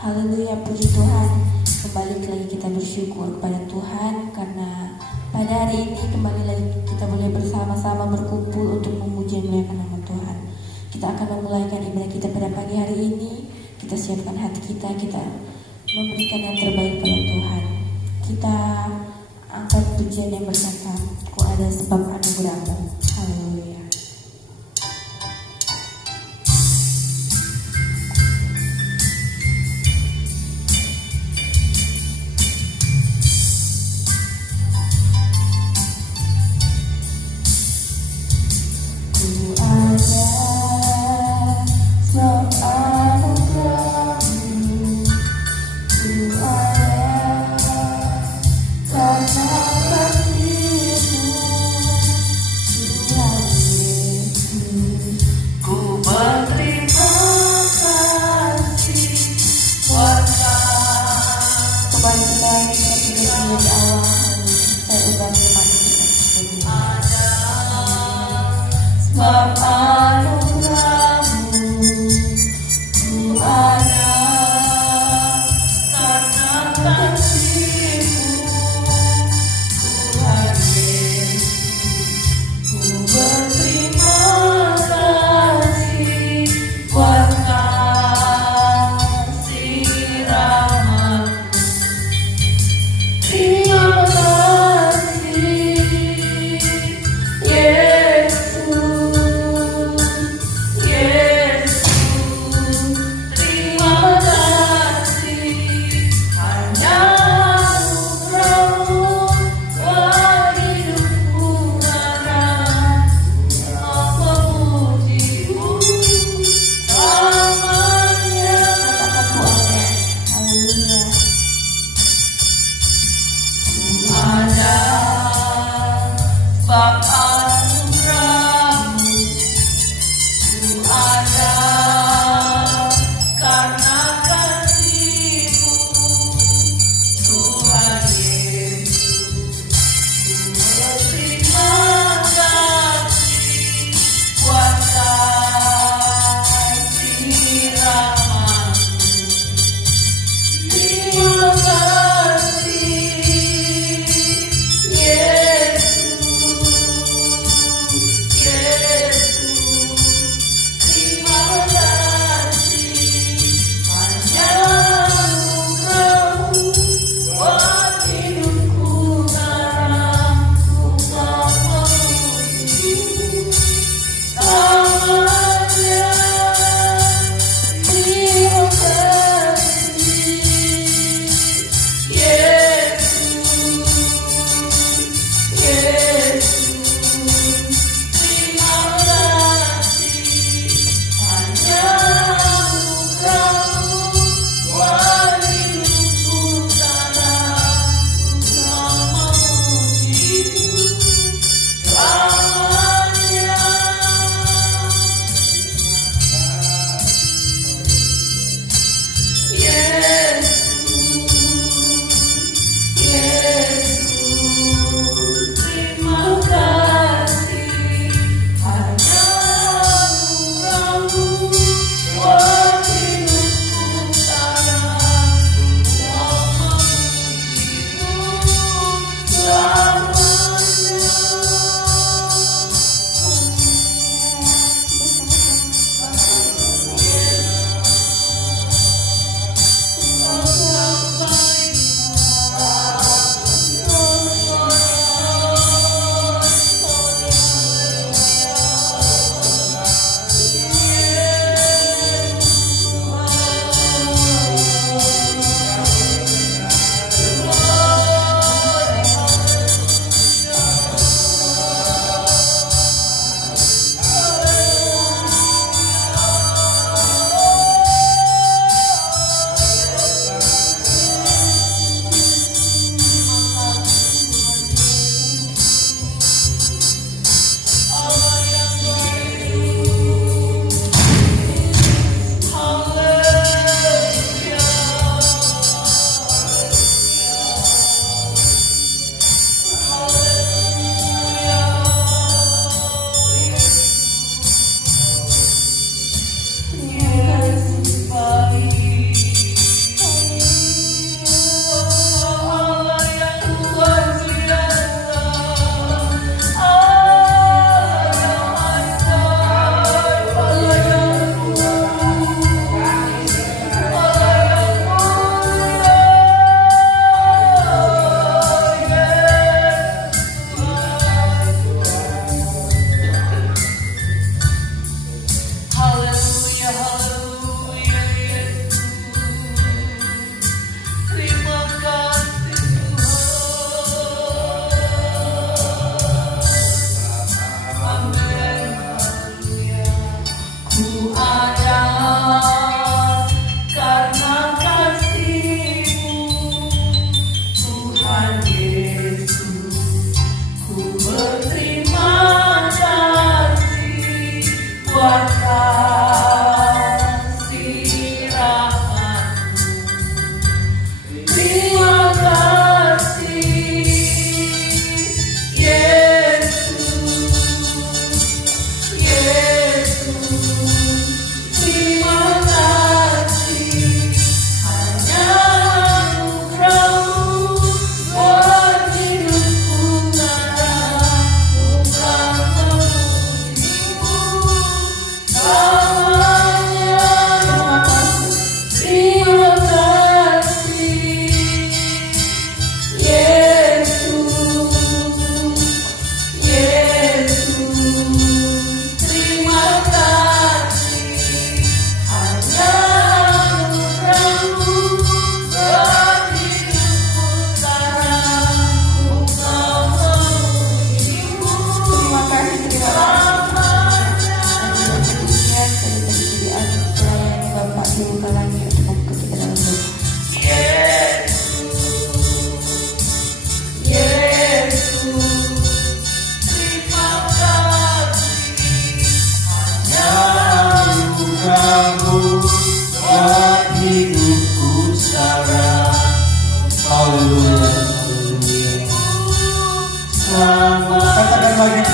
Haleluya, puji Tuhan. Kembali lagi kita bersyukur kepada Tuhan karena pada hari ini kembali lagi kita boleh bersama-sama berkumpul untuk memuji dan memuliakan nama Tuhan. Kita akan memulaikan ibadah kita pada pagi hari ini. Kita siapkan hati kita, kita memberikan yang terbaik pada Tuhan. Kita angkat pujian yang berkata, "Ku ada sebab anugerah-Mu." Haleluya. Karena kasih-Mu, Tuhan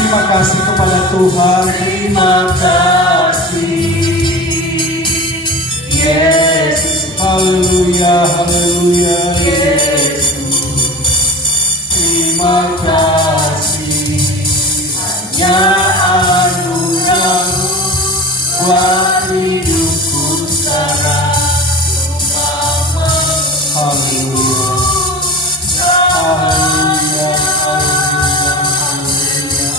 Terima kasih kepada Tuhan. Terima kasih Yesus. Haleluya, haleluya Yesus. Terima kasih hanya anugerah-Mu buat hidupku sekarang. Haleluya, haleluya, haleluya.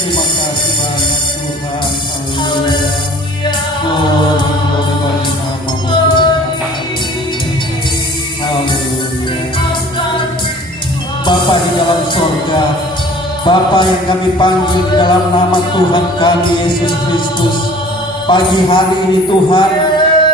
Terima kasih banyak Tuhan. Haleluya. Glory, glory bagi nama-Mu Tuhan. Haleluya. Bapa di dalam sorga, Bapa yang kami panggil di dalam nama Tuhan kami Yesus Kristus, pagi hari ini Tuhan,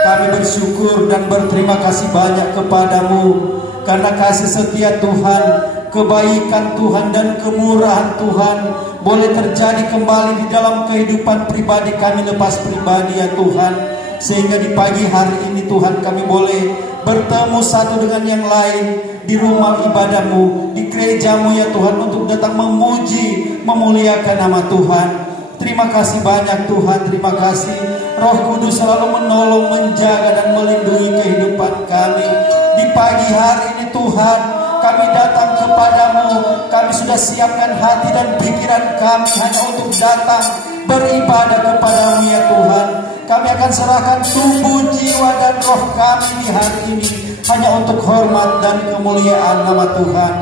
kami bersyukur dan berterima kasih banyak kepadamu karena kasih setia Tuhan, kebaikan Tuhan dan kemurahan Tuhan boleh terjadi kembali di dalam kehidupan pribadi kami lepas pribadi ya Tuhan. Sehingga di pagi hari ini Tuhan kami boleh bertemu satu dengan yang lain di rumah ibadahmu, di gerejamu ya Tuhan, untuk datang memuji, memuliakan nama Tuhan. Terima kasih banyak Tuhan, terima kasih Roh Kudus selalu menolong, menjaga dan melindungi kehidupan kami. Di pagi hari ini Tuhan, kami datang kepadamu, kami sudah siapkan hati dan pikiran kami hanya untuk datang beribadah kepadamu ya Tuhan. Kami akan serahkan tubuh, jiwa dan roh kami di hari ini hanya untuk hormat dan kemuliaan nama Tuhan.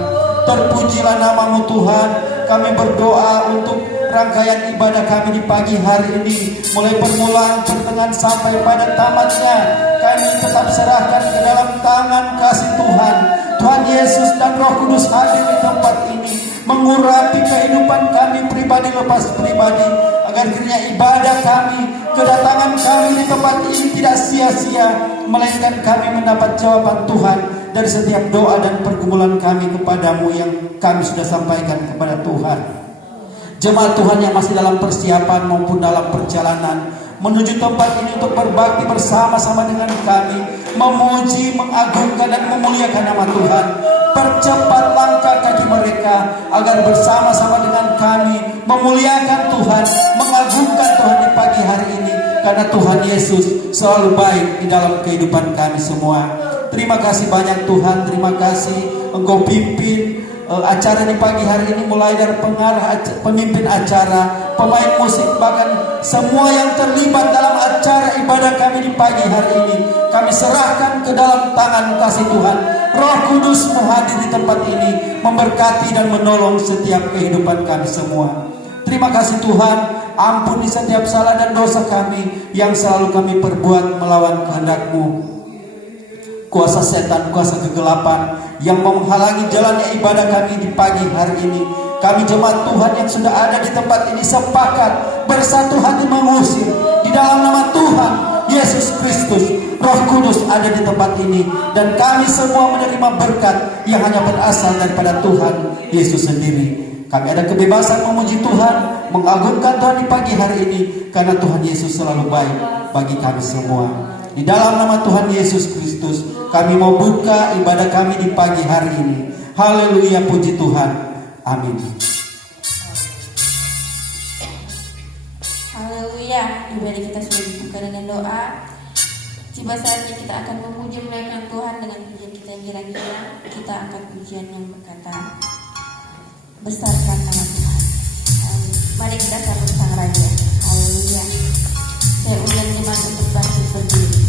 Terpujilah nama-Mu Tuhan. Kami berdoa untuk rangkaian ibadah kami di pagi hari ini, mulai permulaan, pertengahan sampai pada tamatnya. Kami tetap serahkan ke dalam tangan kasih Tuhan. Tuhan Yesus dan Roh Kudus hadir di tempat ini, mengurapi kehidupan kami pribadi lepas pribadi, agar kiranya ibadah kami, kedatangan kami di tempat ini tidak sia-sia, melainkan kami mendapat jawaban Tuhan dari setiap doa dan pergumulan kami kepadamu yang kami sudah sampaikan kepada Tuhan. Jemaat Tuhan yang masih dalam persiapan maupun dalam perjalanan menuju tempat ini untuk berbakti bersama-sama dengan kami, memuji, mengagungkan dan memuliakan nama Tuhan. Percepat langkah kaki mereka agar bersama-sama dengan kami memuliakan Tuhan, mengagungkan Tuhan di pagi hari ini, karena Tuhan Yesus selalu baik di dalam kehidupan kami semua. Terima kasih banyak Tuhan, terima kasih Engkau pimpin acara di pagi hari ini, mulai dari pengarah, pemimpin acara, pemain musik, bahkan semua yang terlibat dalam acara ibadah kami di pagi hari ini, kami serahkan ke dalam tangan kasih Tuhan. Roh Kudus hadir di tempat ini, memberkati dan menolong setiap kehidupan kami semua. Terima kasih Tuhan, ampuni setiap salah dan dosa kami yang selalu kami perbuat melawan kehendak-Mu. Kuasa setan, kuasa kegelapan yang menghalangi jalannya ibadah kami di pagi hari ini, kami jemaat Tuhan yang sudah ada di tempat ini sepakat bersatu hati mengusir di dalam nama Tuhan Yesus Kristus. Roh Kudus ada di tempat ini, dan kami semua menerima berkat yang hanya berasal daripada Tuhan Yesus sendiri. Kami ada kebebasan memuji Tuhan, mengagungkan Tuhan di pagi hari ini, karena Tuhan Yesus selalu baik bagi kami semua. Di dalam nama Tuhan Yesus Kristus, kami mau buka ibadah kami di pagi hari ini. Haleluya, puji Tuhan. Amin. Haleluya, ibadah kita sudah dibuka dengan doa. Tiba saatnya kita akan memuji memuliakan Tuhan dengan pujian kita yang kira-kira. Kita angkat pujian yang berkata, besarkan nama Tuhan. Mari kita sambut Sang Raja. Haleluya. Saya undang jemaat untuk bangkit berdiri.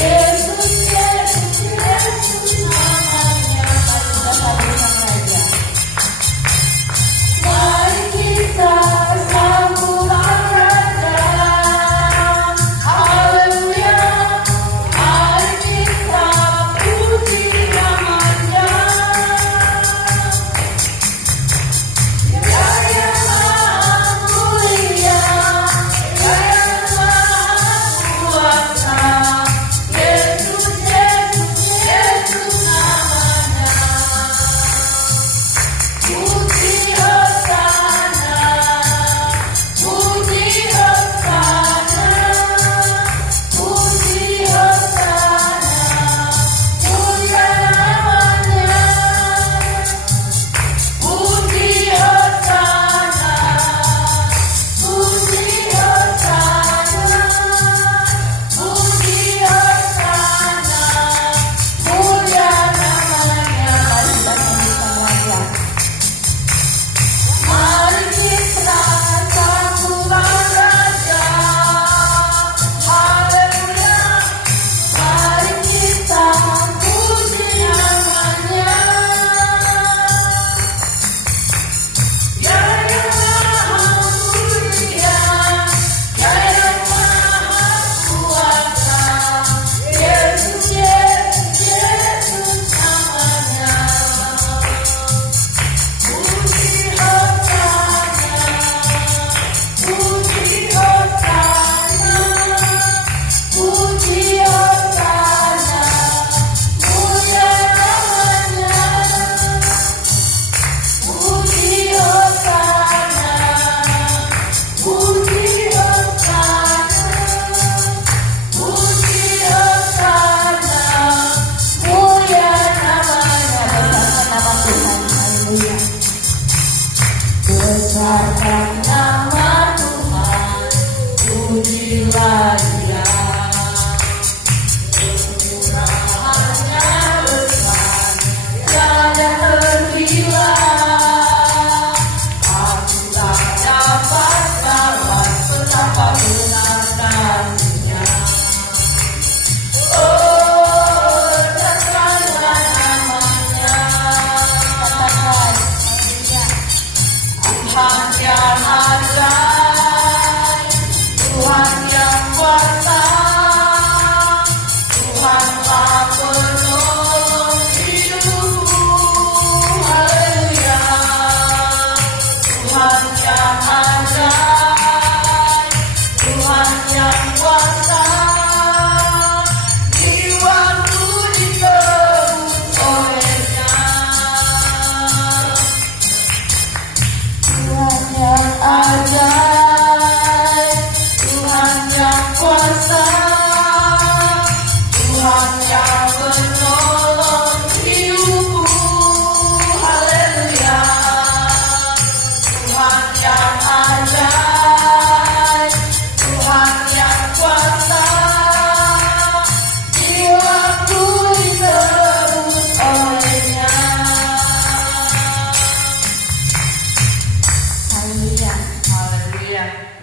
Yesus, Yesus, Yesus.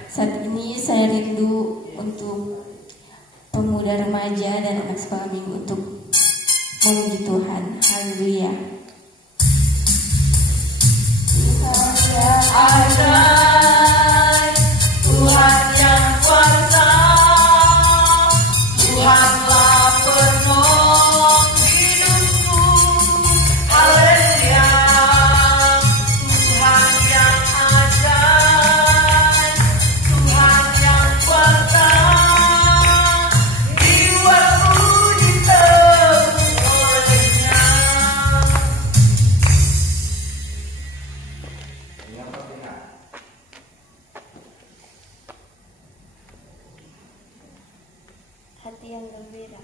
Saat ini saya rindu untuk pemuda remaja dan anak sekolah minggu untuk memuji Tuhan. Haleluya. Ajaib, Tuhan yang kuasa, Tuhanlah penolong hidupku. Haleluya, Tuhan yang ajaib, Tuhan yang kuasa, jiwaku ditebus olehnya. Hati yang gembira.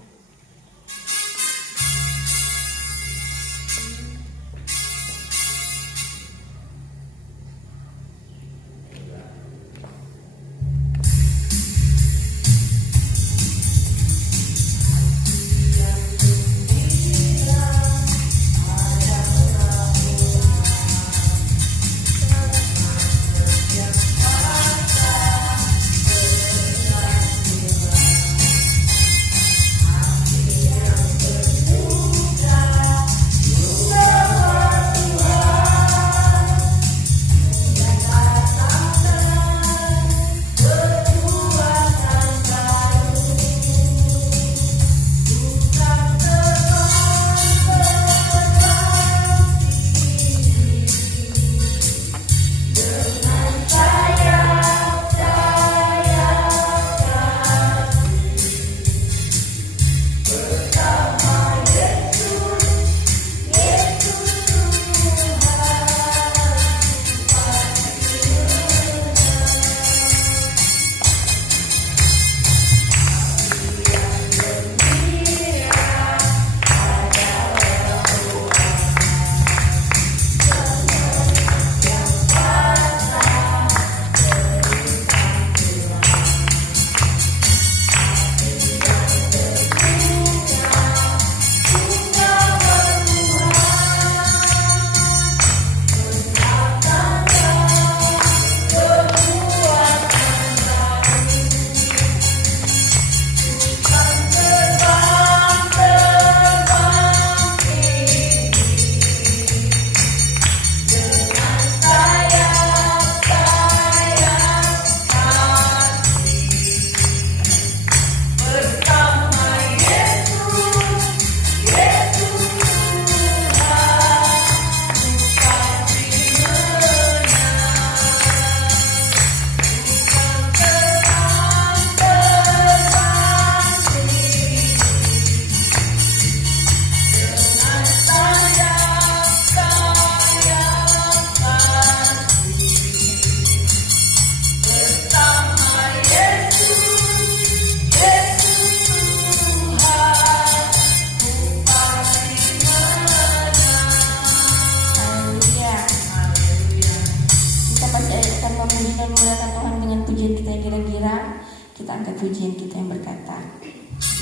Kita angkat pujian kita yang berkata,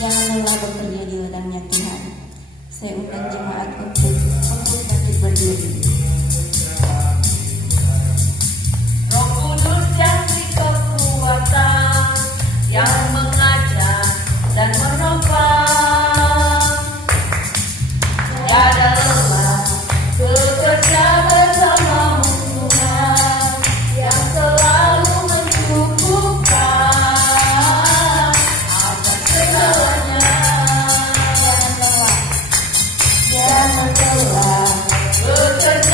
jangan lelah bekerja di ladangnya Tuhan. Saya undang jemaat untuk bangkit berdiri. Roh Kudus yang beri kekuatan, yang mengajar dan menopang. Tiada lelah bekerja bersamamu Tuhan, yang selalu mencukupkan atas segalanya. Jangan lelah bekerja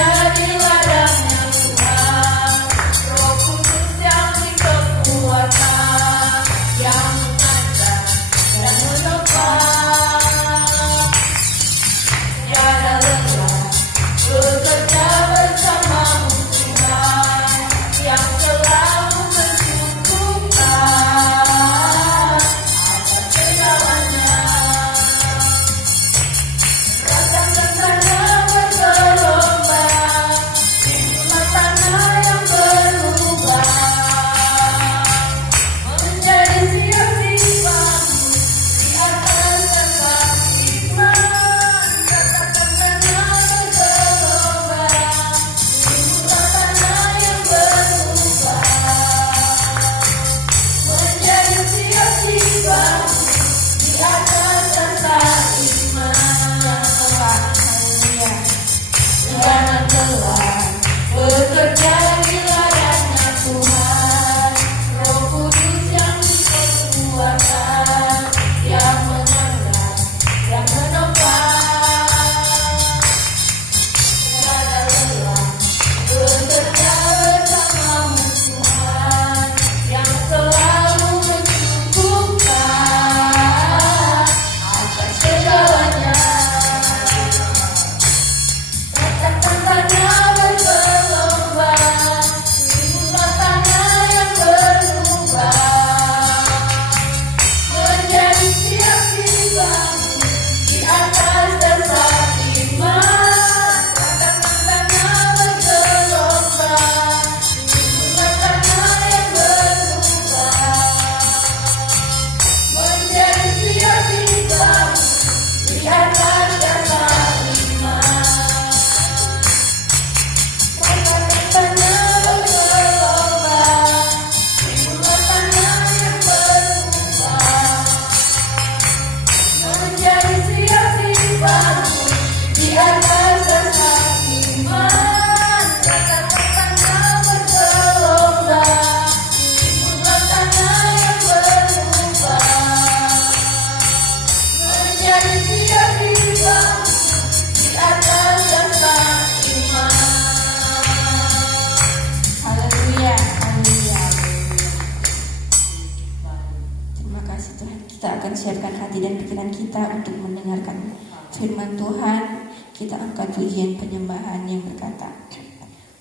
kita akan siapkan hati dan pikiran kita untuk mendengarkan firman Tuhan. Kita angkat pujian penyembahan yang berkata,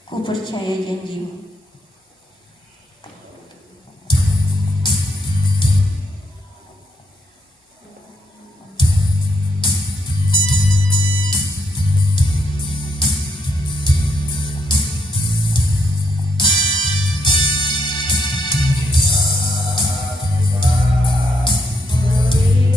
Ku percaya janjimu. Dari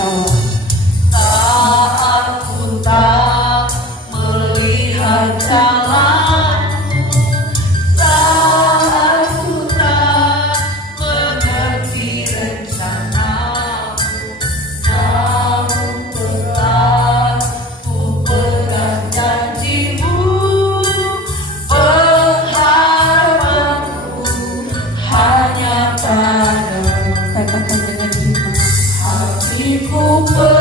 awal saat ku tak melihat jalan, saat ku tak mengerti rencanamu, namun tetap ku pegang janjimu. Pengharapanku hanya padamu. katakan dengan iman, Hatiku percaya,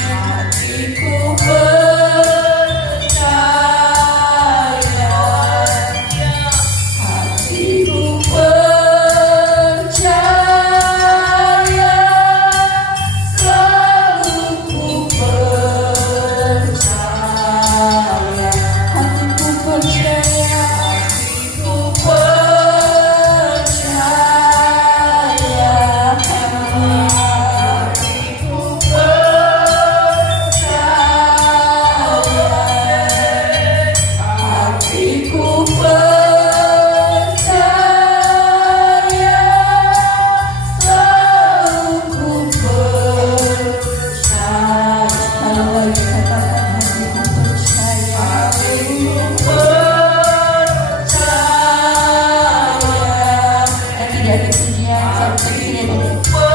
hatiku percaya, hatiku percaya, selalu ku percaya, hatiku percaya, hatiku percaya, hatiku percaya, hatiku percaya, selalu ku percaya. kalau lagi katakan hatiku percaya, Hatiku percaya, dan tidak ada pujian sampai tidak ada dalam firman Tuhan.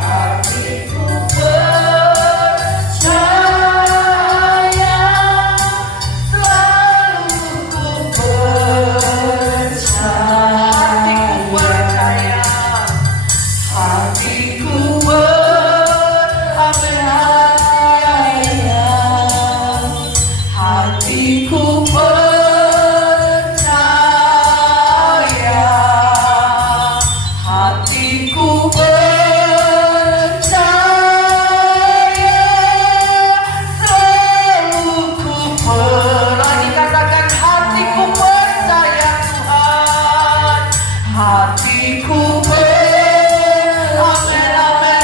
hatiku percaya, selalu ku percaya, hatiku percaya, hatiku percaya, hatiku percaya, selalu ku lagi katakan hatiku percaya Tuhan, hatiku amen amen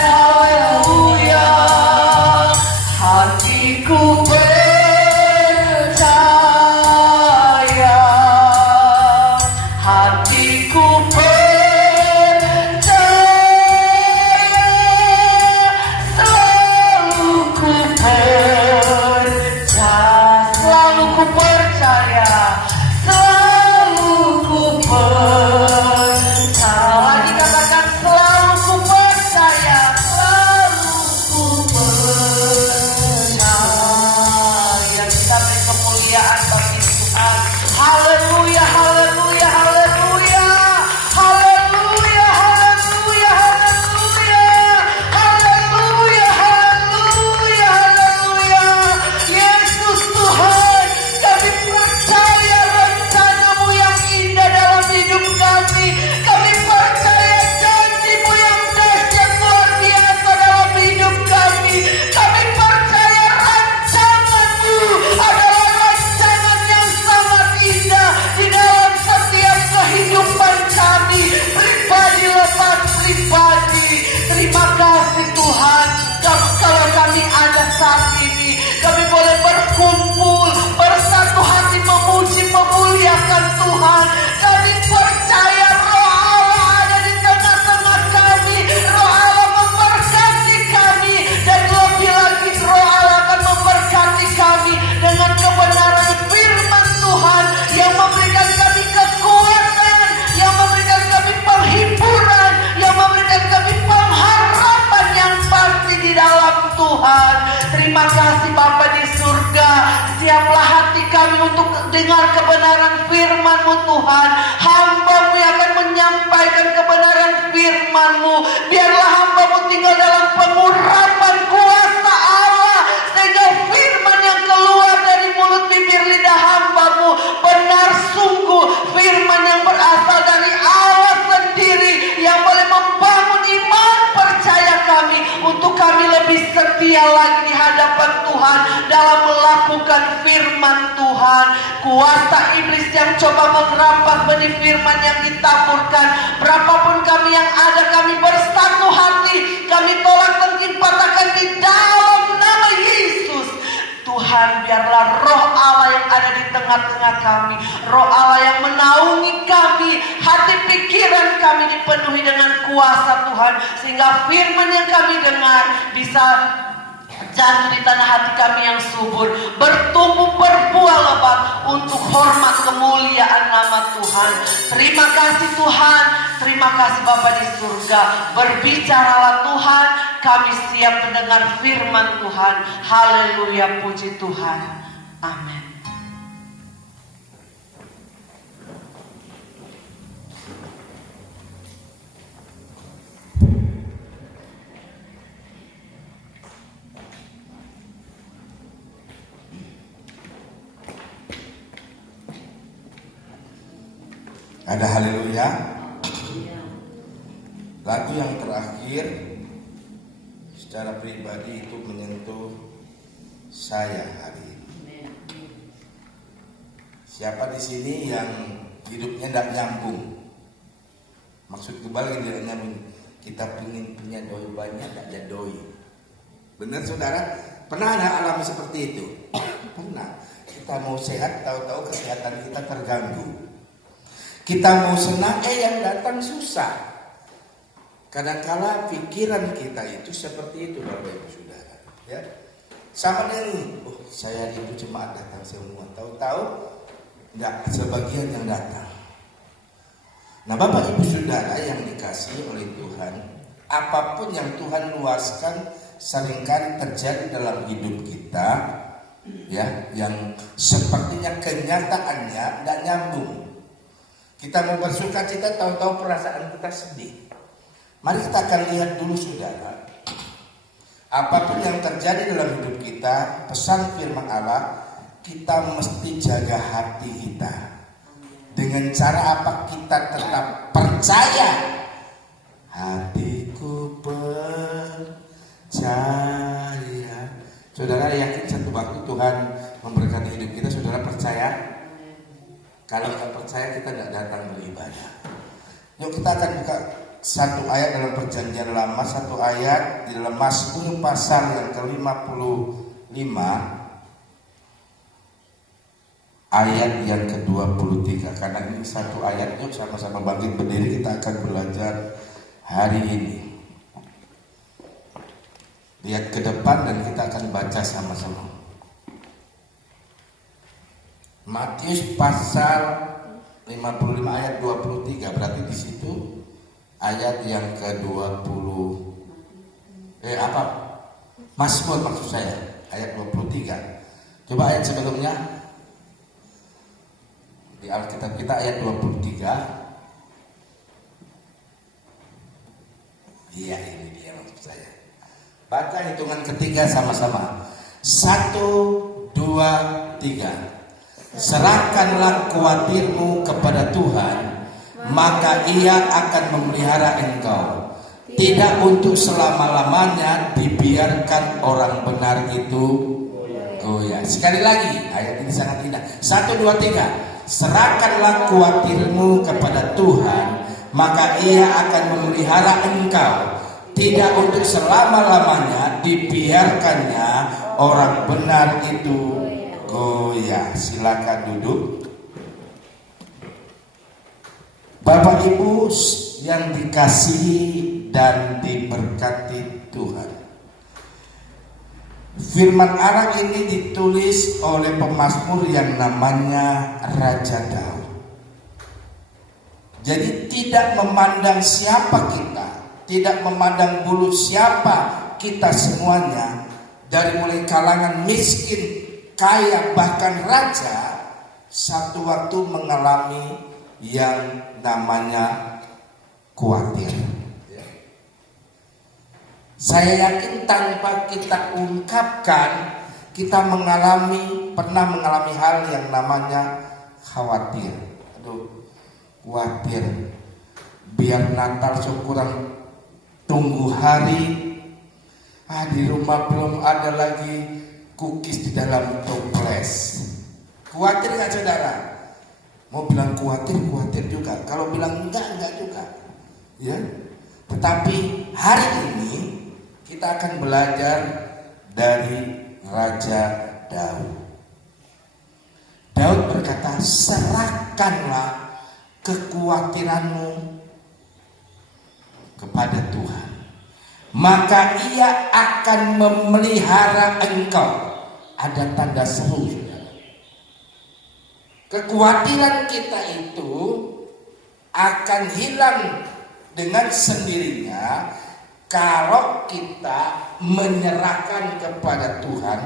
Terima kasih Bapa di surga. Siaplah hati kami untuk dengar kebenaran firman-Mu Tuhan. Hamba-Mu yang akan menyampaikan kebenaran firman-Mu. Biarlah hamba-Mu tinggal dalam pengurapan kuasa Allah, sehingga firman yang keluar dari mulut bibir lidah hamba-Mu benar sungguh firman yang berasal dari Allah sendiri, yang boleh membangun iman percaya kami untuk kami lebih setia lagi di hadapan Tuhan dalam melakukan firman Tuhan. Kuasa iblis yang coba merampas benih firman yang ditaburkan, berapapun kami yang ada, kami bersatu hati, kami tolak tengking patahkan di dalam nama Yesus. Tuhan, biarlah roh Allah yang ada di tengah-tengah kami, roh Allah yang menaungi kami, hati pikiran kami dipenuhi dengan kuasa Tuhan, sehingga firman yang kami dengar bisa jatuh di tanah hati kami yang subur, bertumbuh berbuah lebat untuk hormat kemuliaan nama Tuhan. Terima kasih Tuhan, terima kasih Bapa di surga. Berbicaralah Tuhan, kami siap mendengar firman Tuhan. Haleluya, puji Tuhan. Amin. Ada haleluya. Lagu yang terakhir secara pribadi itu menyentuh saya hari ini. Siapa di sini yang hidupnya tidak nyambung? Maksud kebalik tidak nyambung. Kita ingin punya doi banyak, tak ada doi. Benar saudara? Pernah ada alami seperti itu? Pernah. Kita mau sehat, tahu-tahu kesehatan kita terganggu. Kita mau senang, yang datang susah. Kadangkala pikiran kita itu seperti itu, Bapak Ibu Saudara. Ya, sama dengan, saya itu cuma datang semua. Tahu-tahu, enggak sebagian yang datang. Nah, Bapak Ibu Saudara yang dikasihi oleh Tuhan, apapun yang Tuhan luaskan seringkali terjadi dalam hidup kita, ya, yang sepertinya kenyataannya tidak nyambung. Kita mau bersuka cita, tahu-tahu perasaan kita sedih. Mari kita akan lihat dulu saudara, apapun yang terjadi dalam hidup kita, pesan firman Allah, kita mesti jaga hati kita. Dengan cara apa? Kita tetap percaya. Hatiku percaya. Saudara yakin satu waktu Tuhan memberkati hidup kita, saudara percaya? Kalau kita percaya, kita tidak datang beribadah. Yuk kita akan buka satu ayat dalam perjanjian lama, satu ayat di dalam Mazmur pasal yang ke-55 ayat yang ke-23. Karena ini satu ayat, yuk sama-sama bangkit berdiri, kita akan belajar hari ini. Lihat ke depan dan kita akan baca sama-sama. Matius pasal 55 ayat 23, berarti di situ ayat yang ke-20 Mazmur maksud saya, ayat 23. Coba ayat sebelumnya di Alkitab kita ayat 23. Iya, ini dia maksud saya. Baca hitungan ketiga sama-sama. 1, 2, 3. Serahkanlah khawatirmu kepada Tuhan, maka Ia akan memelihara engkau. Tidak untuk selama-lamanya dibiarkan orang benar itu goyah. Sekali lagi, ayat ini sangat indah. 1, 2, 3. Serahkanlah khawatirmu kepada Tuhan, maka Ia akan memelihara engkau. Tidak untuk selama-lamanya dibiarkannya orang benar itu goyah. Silakan duduk. Bapak Ibu yang dikasihi dan diberkati Tuhan, firman Allah ini ditulis oleh pemazmur yang namanya Raja Daud. Jadi tidak memandang siapa kita, tidak memandang bulu siapa kita semuanya, dari mulai kalangan miskin, kaya, bahkan raja, satu waktu mengalami yang namanya khawatir. Saya yakin tanpa kita ungkapkan, kita pernah mengalami hal yang namanya khawatir. Aduh, khawatir. Biar Natal syukuran tunggu hari, di rumah belum ada lagi cookies di dalam toples. Khawatir nggak saudara? Mau bilang khawatir juga. Kalau bilang enggak juga. Ya. Tetapi hari ini kita akan belajar dari Raja Daud. Daud berkata, serahkanlah kekhawatiranmu kepada Tuhan, maka Ia akan memelihara engkau. Ada tanda seru. Kekhawatiran kita itu akan hilang dengan sendirinya kalau kita menyerahkan kepada Tuhan.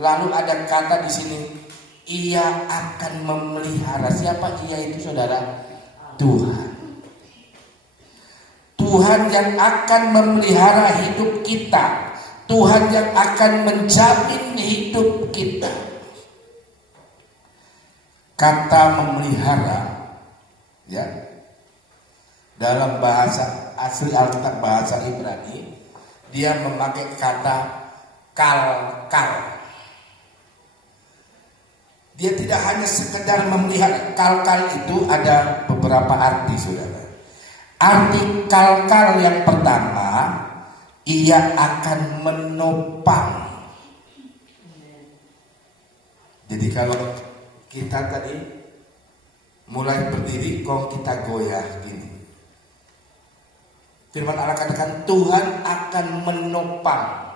Lalu ada kata di sini, Ia akan memelihara. Siapa Ia itu saudara? Tuhan. Tuhan yang akan memelihara hidup kita. Tuhan yang akan menjamin hidup kita. Kata memelihara, ya, dalam bahasa asli Alkitab, bahasa Ibrani, dia memakai kata kalkal. Dia tidak hanya sekedar memelihara. Kalkal itu ada beberapa arti saudara. Arti kalkal yang pertama, Ia akan menopang. Jadi kalau kita tadi mulai berdiri, kok kita goyah gini. Firman Allah katakan Tuhan akan menopang.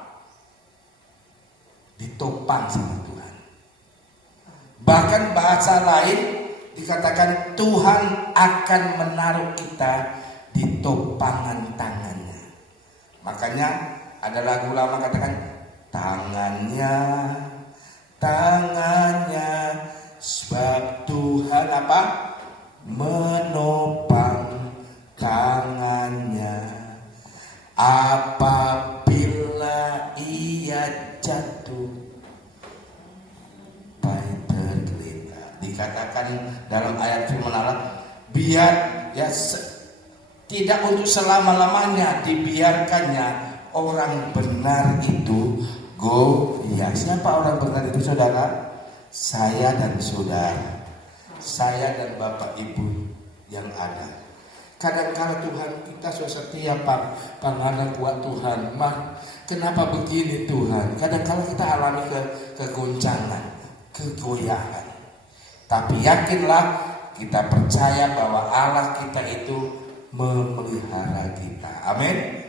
Ditopang sama Tuhan. Bahkan bahasa lain dikatakan Tuhan akan menaruh kita di topangan tangannya. Makanya ada lagu lama katakan tangannya, sebab Tuhan apa? Menopang tangannya. Apabila ia jatuh, baik tergeletak. Dikatakan dalam ayat firman Allah, biar ya tidak untuk selama-lamanya dibiarkannya orang benar itu goyah. Siapa orang benar itu saudara? Saya dan saudara, saya dan Bapak Ibu yang ada. Kadang-kala Tuhan kita setia panganan kuat Tuhan. Kenapa begini Tuhan? Kadang-kala kita alami kegoncangan, kegoyahan. Tapi yakinlah, kita percaya bahwa Allah kita itu memelihara kita. Amin.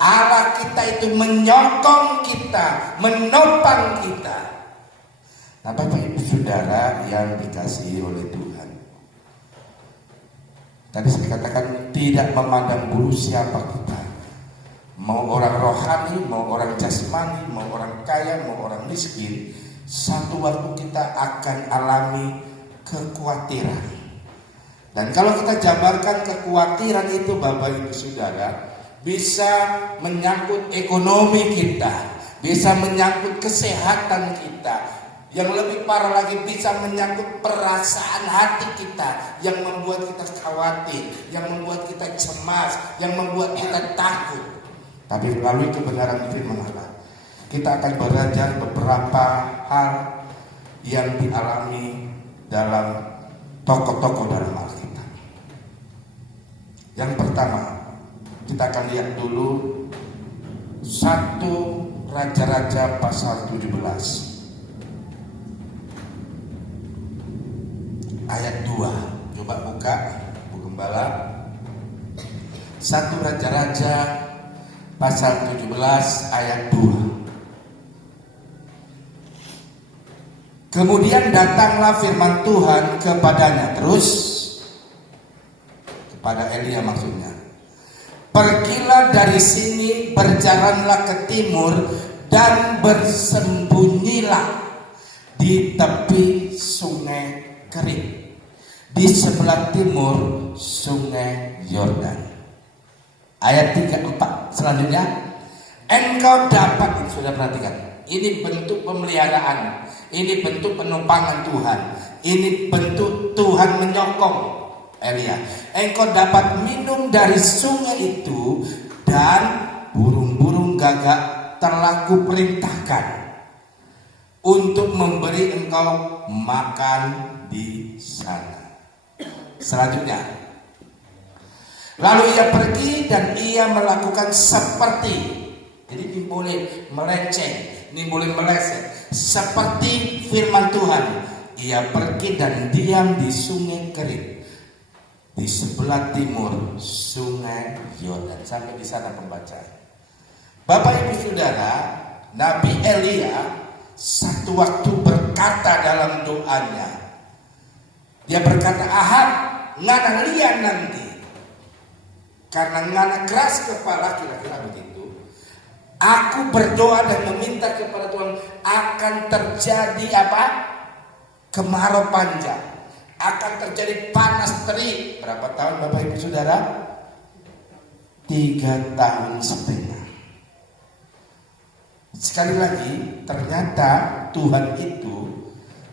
Allah kita itu menyokong kita, menopang kita. Nah, Bapak Ibu Saudara yang dikasihi oleh Tuhan, tadi saya katakan tidak memandang bulu siapa kita. Mau orang rohani, mau orang jasmani, mau orang kaya, mau orang miskin, satu waktu kita akan alami kekhawatiran. Dan kalau kita jabarkan kekhawatiran itu Bapak Ibu Saudara, bisa menyangkut ekonomi kita, bisa menyangkut kesehatan kita, yang lebih parah lagi bisa menyangkut perasaan hati kita, yang membuat kita khawatir, yang membuat kita cemas, yang membuat kita takut. Tapi melalui kebenaran firman Allah, kita akan belajar beberapa hal yang dialami dalam tokoh-tokoh dalam Alkitab. Yang pertama, kita akan lihat dulu 1 Raja-Raja pasal 17 ayat 2. Coba buka Bu Gembala. 1 Raja-Raja pasal 17 ayat 2. Kemudian datanglah firman Tuhan kepadanya, terus kepada Elia maksudnya. Pergilah dari sini, berjalanlah ke timur dan bersembunyilah di tepi sungai kering, di sebelah timur sungai Yordan. Ayat 3-4 selanjutnya, engkau dapat, sudah perhatikan, ini bentuk pemeliharaan, ini bentuk penumpangan Tuhan, ini bentuk Tuhan menyokong Elia. Engkau dapat minum dari sungai itu, dan burung-burung gagak telah kuperintahkan untuk memberi engkau makan di sana. Selanjutnya, lalu ia pergi dan ia melakukan seperti, jadi ini boleh melenceng, ini boleh meleset, seperti firman Tuhan. Ia pergi dan diam di sungai kering, di sebelah timur sungai Yordan. Sampai di sana pembacaan. Bapak Ibu Saudara, Nabi Elia satu waktu berkata dalam doanya, dia berkata, Ahab, ngana lian nanti, karena ngana keras kepala, kira-kira begitu. Aku berdoa dan meminta kepada Tuhan, akan terjadi apa? Kemarau panjang, akan terjadi panas terik. Berapa tahun Bapak Ibu Saudara? 3,5 tahun. Sekali lagi, ternyata Tuhan itu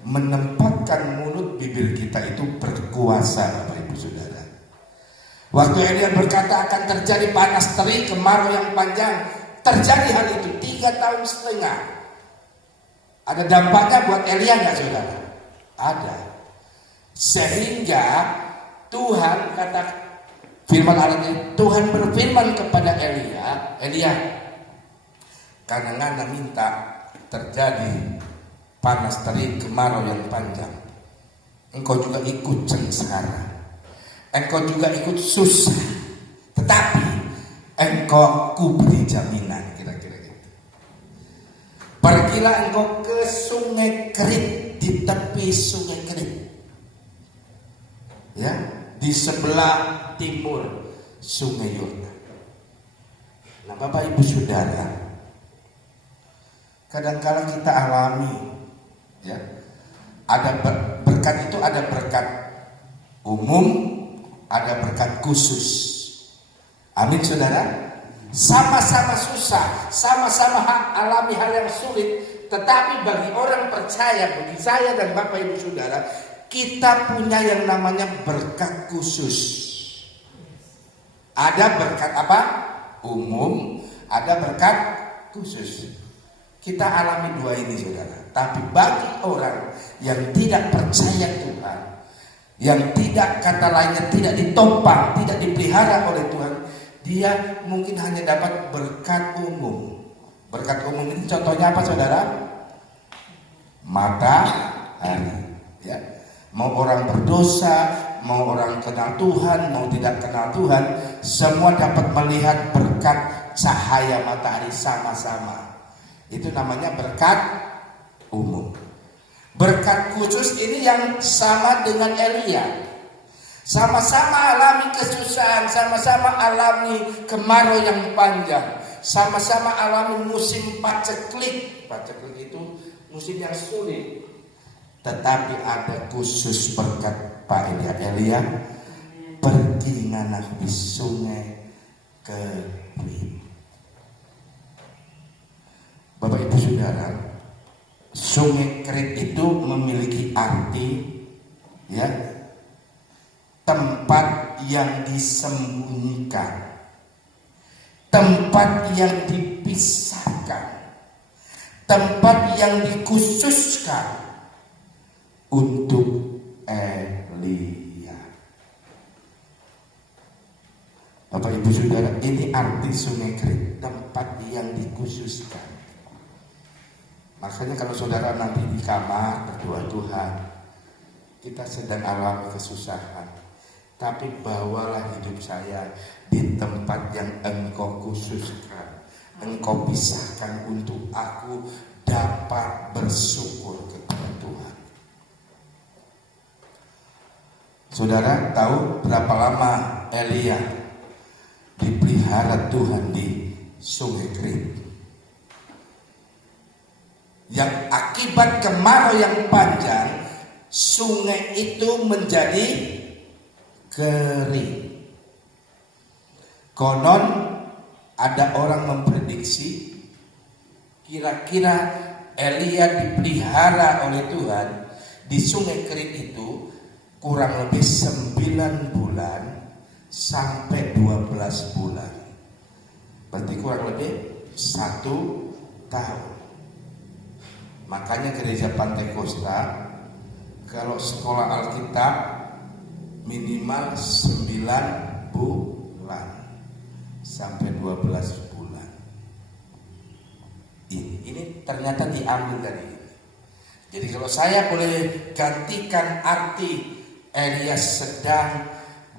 menempatkan mulut bibir kita itu berkuasa, Bapak Ibu Saudara. Waktu Elia berkata akan terjadi panas terik, kemarau yang panjang, terjadi hal itu 3,5 tahun. Ada dampaknya buat Elia nggak, Saudara? Ada. Sehingga Tuhan kata firman Allah ini, Tuhan berfirman kepada Elia, karena ngana minta terjadi panas terik, kemarau yang panjang, engkau juga ikut sengsara, engkau juga ikut susah, tetapi engkau kuberi jaminan, kira-kira gitu. Pergilah engkau ke sungai kering, di tepi sungai kering, ya, di sebelah timur sungai Yordan. Nah, Bapak Ibu Saudara, kadang-kadang kita alami, ya, ada berkat itu, ada berkat umum, ada berkat khusus. Amin, Saudara. Sama-sama susah, sama-sama alami hal yang sulit, tetapi bagi orang percaya, bagi saya dan Bapak Ibu Saudara, kita punya yang namanya berkat khusus. Ada berkat apa? Umum, ada berkat khusus. Kita alami dua ini, Saudara. Tapi bagi orang yang tidak percaya Tuhan, yang tidak, kata lainnya, tidak ditopang, tidak dipelihara oleh Tuhan, dia mungkin hanya dapat berkat umum. Berkat umum ini contohnya apa, Saudara? Matahari, ya. Mau orang berdosa, mau orang kenal Tuhan, mau tidak kenal Tuhan, semua dapat melihat berkat cahaya matahari sama-sama. Itu namanya berkat umum. Berkat khusus ini yang sama dengan Elia. Sama-sama alami kesusahan, sama-sama alami kemarau yang panjang, sama-sama alami musim paceklik. Paceklik itu musim yang sulit. Tetapi ada khusus berkat Pak Elia, pergi nganak di sungai kering. Bapak Ibu Saudara, sungai kering itu memiliki arti, ya, tempat yang disembunyikan, tempat yang dipisahkan, tempat yang dikhususkan untuk Elia. Bapak Ibu Saudara, ini arti sungai kering, tempat yang dikhususkan. Makanya kalau saudara nanti di kamar berdoa, Tuhan, kita sedang alami kesusahan, tapi bawalah hidup saya di tempat yang Engkau khususkan, Engkau pisahkan untuk aku dapat bersyukur kepada Tuhan. Saudara tahu berapa lama Elia dipelihara Tuhan di sungai kering? yang akibat kemarau yang panjang, sungai itu menjadi kering. Konon ada orang memprediksi kira-kira Elia dipelihara oleh Tuhan di sungai kering itu kurang lebih 9 bulan sampai 12 bulan. Berarti kurang lebih 1 tahun. Makanya gereja Pantai Kosta kalau sekolah Alkitab minimal 9 bulan sampai 12 bulan. Ini ternyata diambil dari ini. Jadi kalau saya boleh gantikan arti, Elia sedang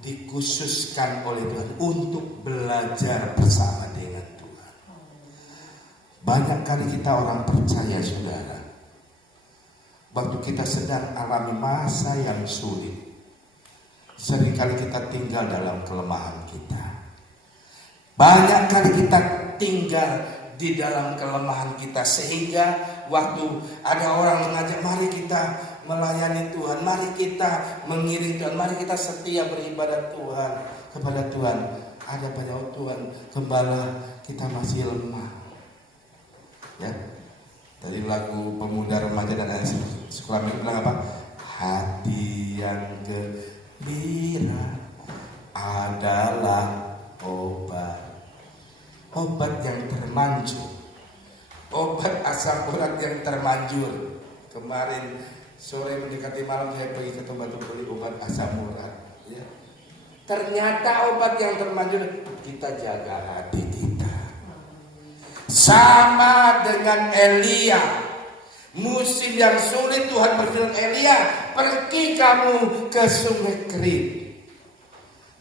dikhususkan oleh Tuhan untuk belajar bersama dengan Tuhan. Banyak kali kita orang percaya, saudara, waktu kita sedang alami masa yang sulit, seringkali kita tinggal dalam kelemahan kita. Banyak kali kita tinggal di dalam kelemahan kita, sehingga waktu ada orang mengajak, mari kita melayani Tuhan, mari kita mengiring Tuhan, mari kita setia beribadat Tuhan kepada Tuhan. Ada banyak Tuhan, gembala, kita masih lemah. Ya, dari lagu pemuda remaja dan anak sekolah minggu bilang apa? Hati yang gembira adalah obat yang termanjur, obat asam urat yang termanjur. Kemarin sore mendekati malam saya pergi ke tempat untuk beli obat asam urat. Ya. Ternyata obat yang termanjur, kita jaga hati kita. Sama dengan Elia, musim yang sulit Tuhan berfirman, Elia, pergi kamu ke sungai kering.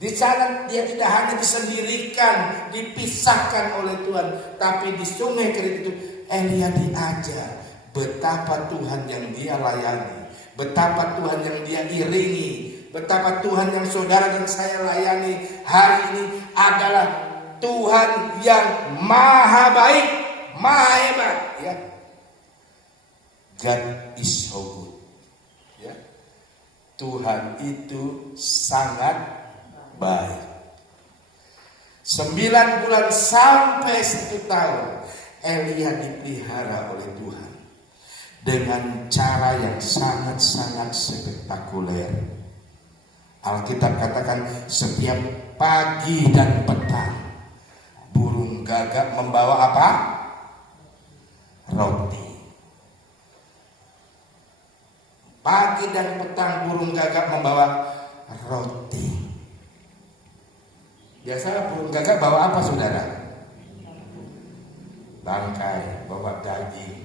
Di sana dia tidak hanya disendirikan, dipisahkan oleh Tuhan, tapi di sungai kering itu Elia diajar betapa Tuhan yang dia layani, betapa Tuhan yang dia iringi, betapa Tuhan yang saudara dan saya layani hari ini adalah Tuhan yang maha baik, maha hebat. Ya. God is so good. Ya. Tuhan itu sangat baik. 9 bulan sampai 1 tahun Elia dipelihara oleh Tuhan dengan cara yang sangat-sangat spektakuler. Alkitab katakan setiap pagi dan petang burung gagak membawa apa? Roti. Pagi dan petang burung gagak membawa roti. Biasa burung gagak bawa apa, saudara? Bangkai, bawa daging.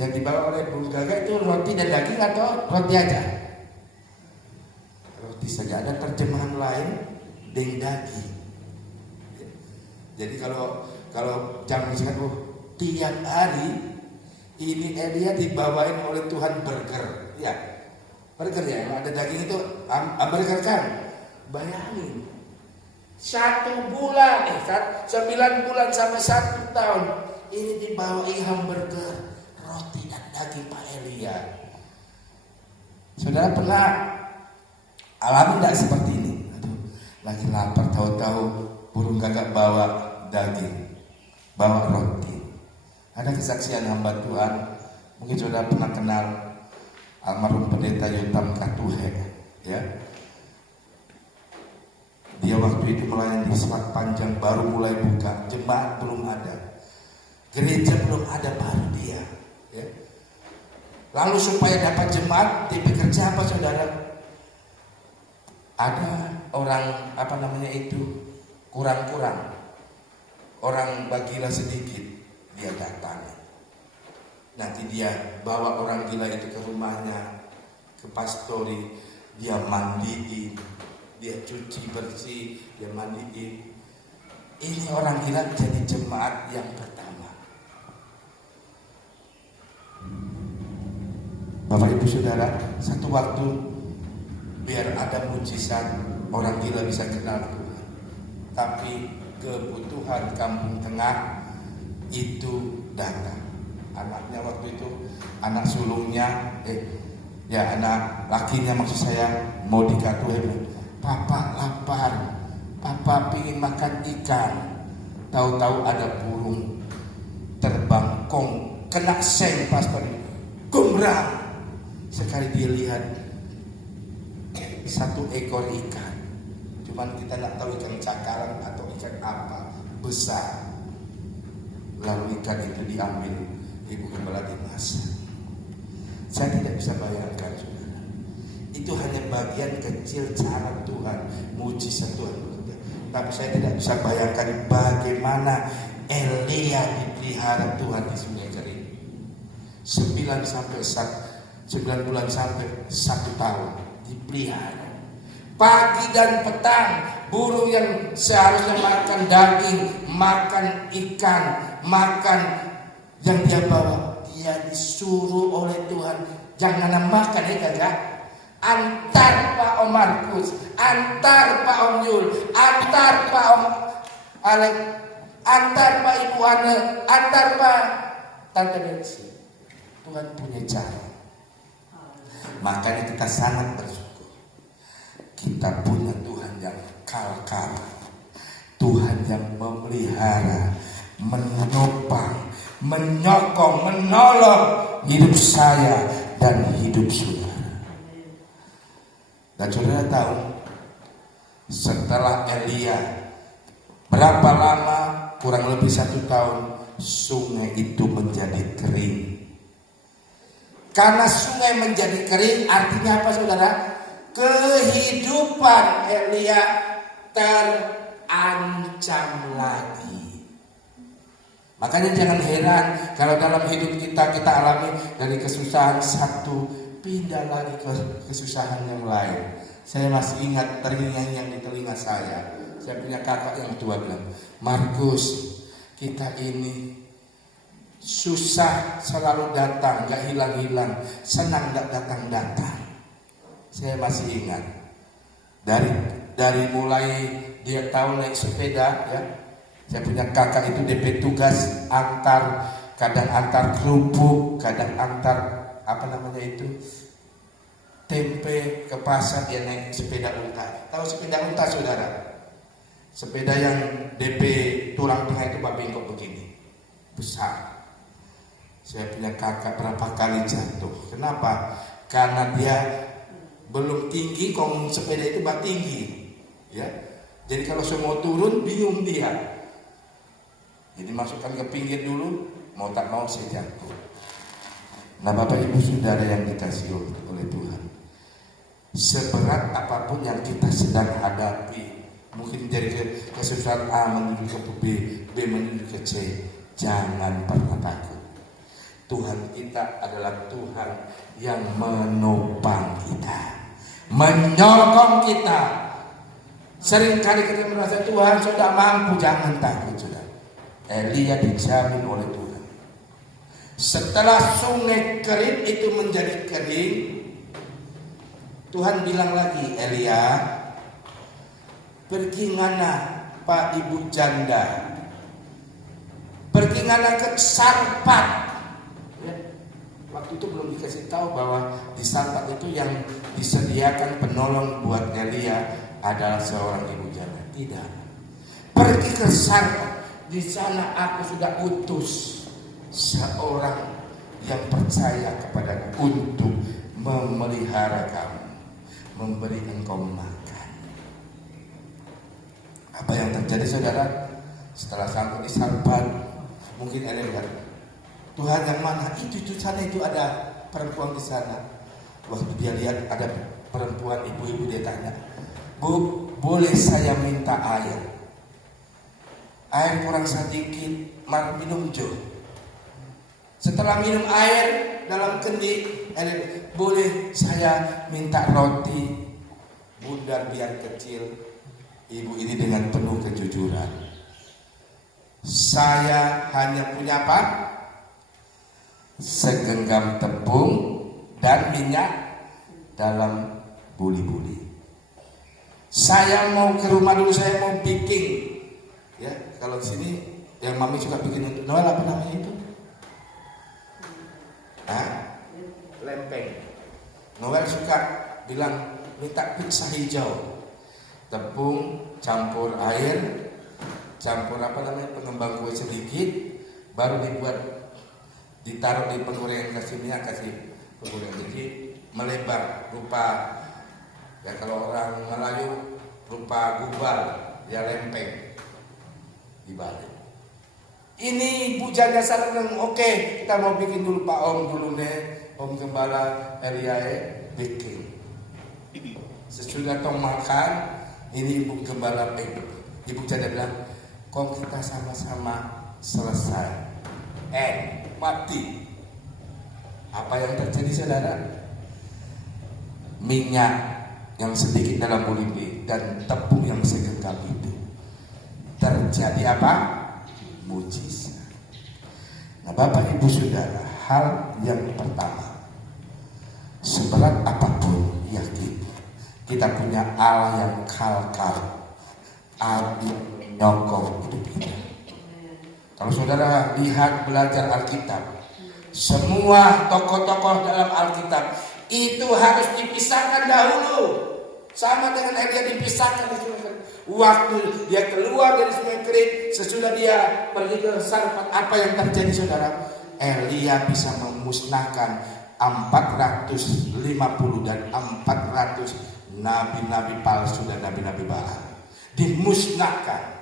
Yang dibawa oleh burung gagak itu roti dan daging atau roti aja? Roti saja. Ada terjemahan lain dengan daging. Jadi kalau jam misalkan tiap hari ini Elia dibawain oleh Tuhan burger, ya burger ya, yang ada daging itu burger kan? Bayangin 1 bulan, 9 bulan sampai 1 tahun ini dibawain hamburger, roti dan daging Pak Elia. Saudara pernah alami tidak seperti ini? Aduh, lagi lapar, tahu-tahu burung gagak bawa daging, bawa roti. Ada kesaksian hamba Tuhan, mungkin saudara pernah kenal almarhum pendeta Yotam Katuhe, ya. Dia waktu itu melayani di Selat Panjang, baru mulai buka, jemaat belum ada, gereja belum ada, baru dia. Ya. Lalu supaya dapat jemaat, dia bekerja apa, saudara? Ada orang kurang-kurang, orang bagilah sedikit, dia datang. Nanti dia bawa orang gila itu ke rumahnya, ke pastori, dia mandiin, dia cuci bersih, dia mandiin. Ini orang gila jadi jemaat yang pertama. Bapak Ibu Saudara, satu waktu biar ada mujizat, orang gila bisa kenal Tuhan. Tapi kebutuhan kampung tengah itu datang. anaknya waktu itu, anak sulungnya, anak lakinya maksud saya, mau dikatuh, papa lapar, papa pingin makan ikan. Tahu-tahu ada burung terbang, kena seng pas tadi, kumrang. Sekali dia lihat satu ekor ikan, cuman kita nggak tahu ikan cakalang atau ikan apa, besar. Lalu ikan itu diambil ibu gembala dimasak. Saya tidak bisa bayangkan, saudara. Itu hanya bagian kecil cara Tuhan, mujizat Tuhan bekerja. Tapi saya tidak bisa bayangkan bagaimana Elia dipelihara Tuhan di sungai kering. 9 bulan sampai 1 tahun dipelihara. Pagi dan petang, burung yang seharusnya makan daging, makan ikan, makan yang dia bawa, dia disuruh oleh Tuhan jangan makan kakak. Antar Pak Om Markus, antar Pak Om Yul, antar Pak Om Alek, antar Pak Ibu Ana, antar Pak Tante Betsy. Tuhan punya cara. Makanya kita sangat bersyukur. Kita punya Tuhan yang kala-kala, Tuhan yang memelihara, menopang, menyokong, menolong hidup saya dan hidup saudara. Dan saudara tahu, setelah Elia berapa lama, kurang lebih 1 tahun, sungai itu menjadi kering. Karena sungai menjadi kering artinya apa saudara? Kehidupan Elia terancam lagi. Makanya jangan heran kalau dalam hidup kita alami dari kesusahan satu pindah lagi ke kesusahan yang lain. Saya masih ingat terngiang yang di telinga saya. Saya punya kakak yang tua bilang, Markus, kita ini susah selalu datang, gak hilang-hilang, senang gak datang-datang. Saya masih ingat dari mulai dia tahu naik sepeda, ya. Saya punya kakak itu DP tugas kadang antar kerupuk, kadang antar tempe ke pasar. Dia naik sepeda unta. Tahu sepeda unta saudara? Sepeda yang DP tulang tengah itu bengkok begini, besar. Saya punya kakak berapa kali jatuh. Kenapa? Karena dia belum tinggi, kalau sepeda itu tinggi, ya. Jadi kalau semua turun bingung dia. Jadi masukkan ke pinggir dulu, mau tak mau saya jatuh. Nah Bapak Ibu Saudara yang dikasihi oleh Tuhan, seberat apapun yang kita sedang hadapi, mungkin dari kesusahan A menuju ke B menuju ke C, jangan pernah takut. Tuhan kita adalah Tuhan yang menopang kita, menyokong kita. Seringkali kita merasa Tuhan sudah mampu, jangan takut saudara. Elia dijamin oleh Tuhan. Setelah sungai kering itu menjadi kering, Tuhan bilang lagi, Elia, pergi ngana Pak Ibu janda, pergi ngana ke Sarpat. Ya, waktu itu belum dikasih tahu bahwa di Sarpat itu yang disediakan penolong buat Elia adalah seorang ibu janda. Tidak. Pergi ke Sarpat. Di sana aku sudah utus seorang yang percaya kepadaku untuk memelihara kamu, memberi engkau makan. Apa yang terjadi saudara? Setelah sampai di Sarpat, mungkin ada lihat, Tuhan yang mana? Itu sana itu ada perempuan di sana. Waktu dia lihat ada perempuan, ibu-ibu, dia tanya, Bu, boleh saya minta air? Air kurang sedikit, minum jo. Setelah minum air dalam kendi, boleh saya minta roti? Bundar biar kecil. Ibu ini dengan penuh kejujuran, saya hanya punya apa? Segenggam tepung dan minyak dalam buli-buli. Saya mau ke rumah dulu, saya mau bikin. Ya, kalau di sini yang mami suka bikin untuk Noel apa namanya itu? Lempeng. Noel suka bilang minta pizza hijau, tepung campur air, campur pengembang kue sedikit, baru dibuat, ditaruh di penggorengan, kasih minyak, kasih penggorengan sedikit, melebar rupa, ya kalau orang Melayu rupa gubal, ya lempeng dibalik. Ini bujanya sarang, oke, kita mau bikin dulu Pak Om dulu nih, Om Gembala Eliae bikin. Sesudah tong makan, ini Ibu Gembala Ibu Janda bilang, kok kita sama-sama selesai, mati. Apa yang terjadi saudara? Minyak yang sedikit dalam olive dan tepung yang segenggam itu terjadi apa? Mujizat. Nah Bapak Ibu Saudara, hal yang pertama, seberat apapun yakin kita punya Allah yang kekal, Allah yang menyokong hidup kita. Kalau saudara lihat belajar Alkitab, semua tokoh-tokoh dalam Alkitab itu harus dipisahkan dahulu. Sama dengan Elia dipisahkan di Sungai Kerit. Waktu dia keluar dari Sungai Kerit, sesudah dia pergi ke Sarfat, apa yang terjadi saudara? Elia bisa memusnahkan 450 dan 400 nabi-nabi palsu dan nabi-nabi Baal. Dimusnahkan.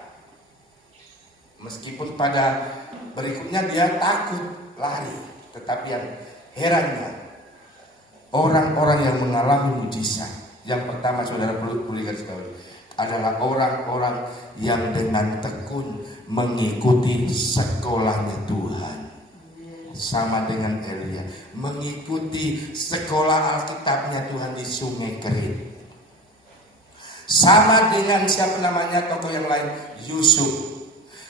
Meskipun pada berikutnya dia takut lari, tetapi yang herannya orang-orang yang mengalami mujizat, yang pertama saudara perlu garis bawahi adalah orang-orang yang dengan tekun mengikuti sekolahnya Tuhan. Sama dengan Elia, mengikuti sekolah Alkitabnya Tuhan di Sungai Kerit. Sama dengan siapa namanya tokoh yang lain, Yusuf.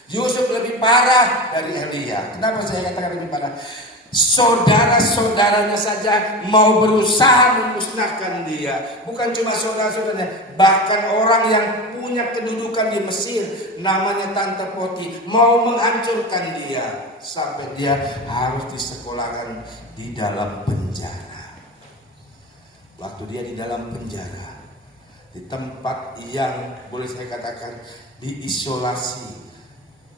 Yusuf lebih parah dari Elia. Kenapa saya katakan lebih parah? Saudara-saudaranya saja mau berusaha memusnahkan dia. Bukan cuma saudara-saudaranya, bahkan orang yang punya kedudukan di Mesir, namanya Tante Poti, mau menghancurkan dia. Sampai dia harus disekolahkan di dalam penjara. Waktu dia di dalam penjara, di tempat yang boleh saya katakan diisolasi,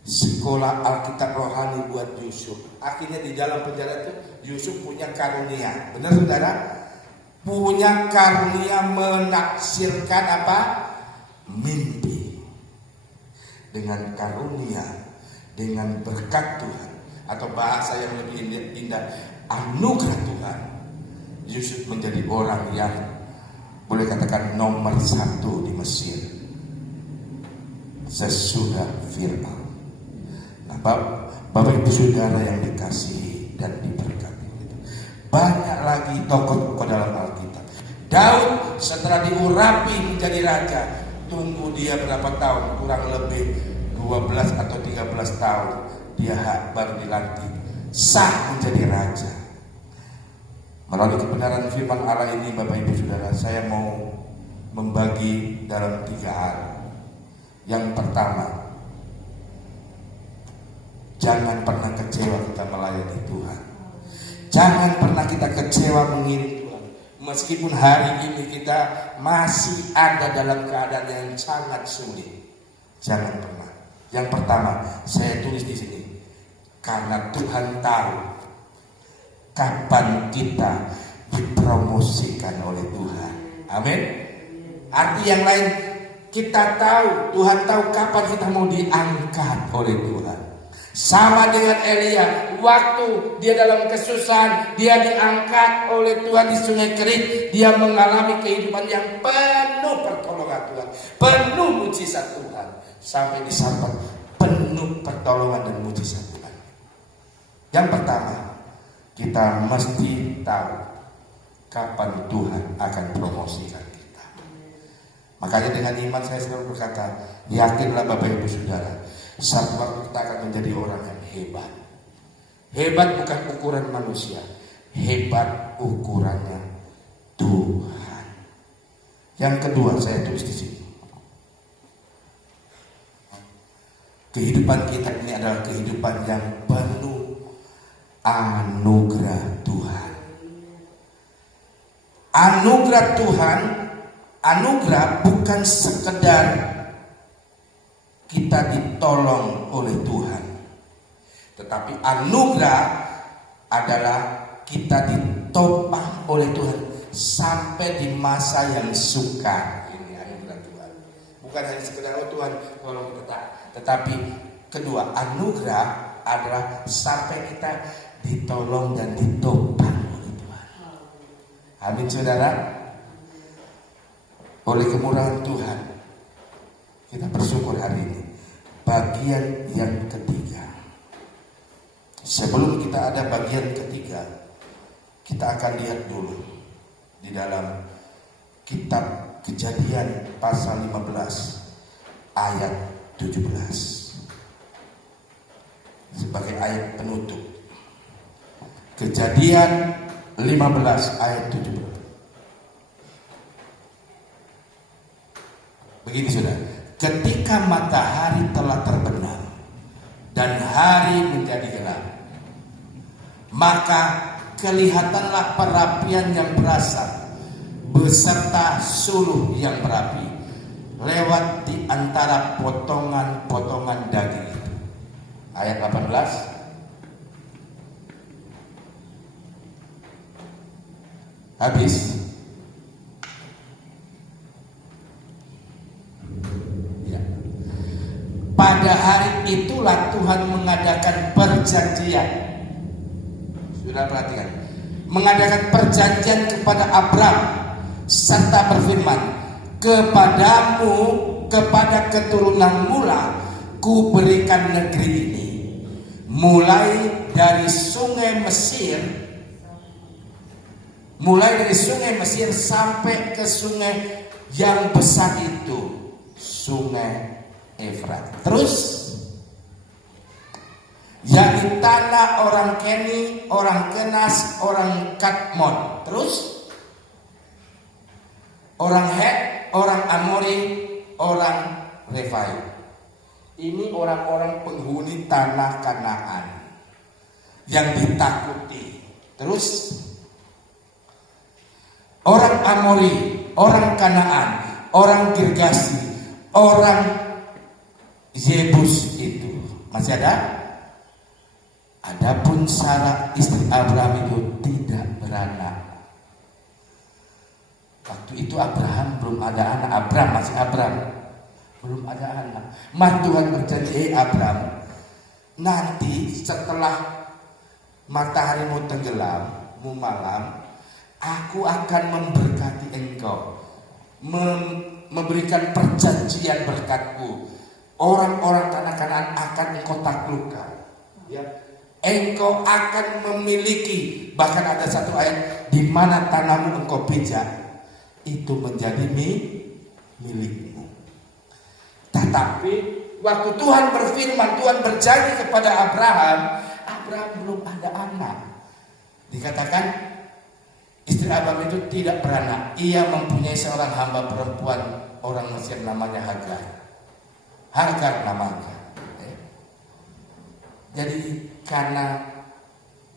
sekolah Alkitab rohani buat Yusuf. Akhirnya di dalam penjara itu Yusuf punya karunia. Benar saudara? Punya karunia menaksirkan apa? Mimpi. Dengan karunia, dengan berkat Tuhan, atau bahasa yang lebih indah, anugerah Tuhan, Yusuf menjadi orang yang boleh katakan nomor 1 di Mesir sesudah Fir'aun. Nah, Bapak Ibu Saudara yang dikasihi dan diberkati, banyak lagi tokoh-tokoh dalam Alkitab. Daud setelah diurapi menjadi raja, tunggu dia berapa tahun? Kurang lebih 12 atau 13 tahun dia baru dilantik sah menjadi raja. Melalui kebenaran firman Allah ini Bapak Ibu Saudara, saya mau membagi dalam 3 hal. Yang pertama, jangan pernah kecewa kita melayani Tuhan. Jangan pernah kita kecewa mengiring Tuhan. Meskipun hari ini kita masih ada dalam keadaan yang sangat sulit. Jangan pernah. Yang pertama, saya tulis di sini. Karena Tuhan tahu kapan kita dipromosikan oleh Tuhan. Amin. Arti yang lain, kita tahu, Tuhan tahu kapan kita mau diangkat oleh Tuhan. Sama dengan Elia, waktu dia dalam kesusahan, dia diangkat oleh Tuhan di Sungai Kerit. Dia mengalami kehidupan yang penuh pertolongan Tuhan, penuh mujizat Tuhan. Sampai di Sarfat penuh pertolongan dan mujizat Tuhan. Yang pertama, kita mesti tahu kapan Tuhan akan promosikan kita. Makanya dengan iman saya selalu berkata, yakinlah Bapak Ibu Saudara, satu waktu kita akan menjadi orang yang hebat. Hebat bukan ukuran manusia, hebat ukurannya Tuhan. Yang kedua saya tulis di sini, kehidupan kita ini adalah kehidupan yang penuh anugerah Tuhan. Anugerah Tuhan, anugerah bukan sekedar kita ditolong oleh Tuhan, tetapi anugerah adalah kita ditopang oleh Tuhan sampai di masa yang sukar. Ini anugerah Tuhan. Bukan hanya sekedar Tuhan tolong kita, tetapi kedua, anugerah adalah sampai kita ditolong dan ditopang oleh Tuhan. Amin saudara. Oleh kemurahan Tuhan kita bersyukur hari ini. Bagian yang ketiga. Sebelum kita ada bagian ketiga, kita akan lihat dulu di dalam kitab Kejadian pasal 15 ayat 17 sebagai ayat penutup. Kejadian 15 ayat 17. Begini saudara, ketika matahari telah terbenam dan hari menjadi gelap, maka kelihatanlah perapian yang berasap beserta suluh yang berapi lewat di antara potongan-potongan daging itu. Ayat 18. Habis. Ya. Pada hari itulah Tuhan mengadakan perjanjian. Sudah perhatikan, mengadakan perjanjian kepada Abram serta berfirman, kepadamu, kepada keturunanmu lah ku berikan negeri ini, mulai dari sungai Mesir sampai ke sungai yang besar itu, sungai Efrat. Terus yakni tanah orang Keni, orang Kenas, orang Kadmon. Terus orang Het, orang Amori, orang Refai. Ini orang-orang penghuni tanah Kanaan yang ditakuti. Terus orang Amori, orang Kanaan, orang Girgasi, orang Yebus itu masih ada. Adapun Sarah istri Abraham itu tidak beranak. Waktu itu Abraham belum ada anak. Abraham belum ada anak. Maka Tuhan berjanji, Abraham, nanti setelah matahari mau tenggelam, mau malam, aku akan memberkati engkau, memberikan perjanjian berkatku. Orang-orang tanah Kanaan akan engkau taklukkan. Ya. Engkau akan memiliki, bahkan ada satu ayat, di mana tanahmu engkau pijak, itu menjadi milikmu. Tetapi waktu Tuhan berfirman, Tuhan berjanji kepada Abraham belum ada anak. Dikatakan istri Abraham itu tidak beranak. Ia mempunyai seorang hamba perempuan orang Mesir namanya Hagar namanya. Jadi karena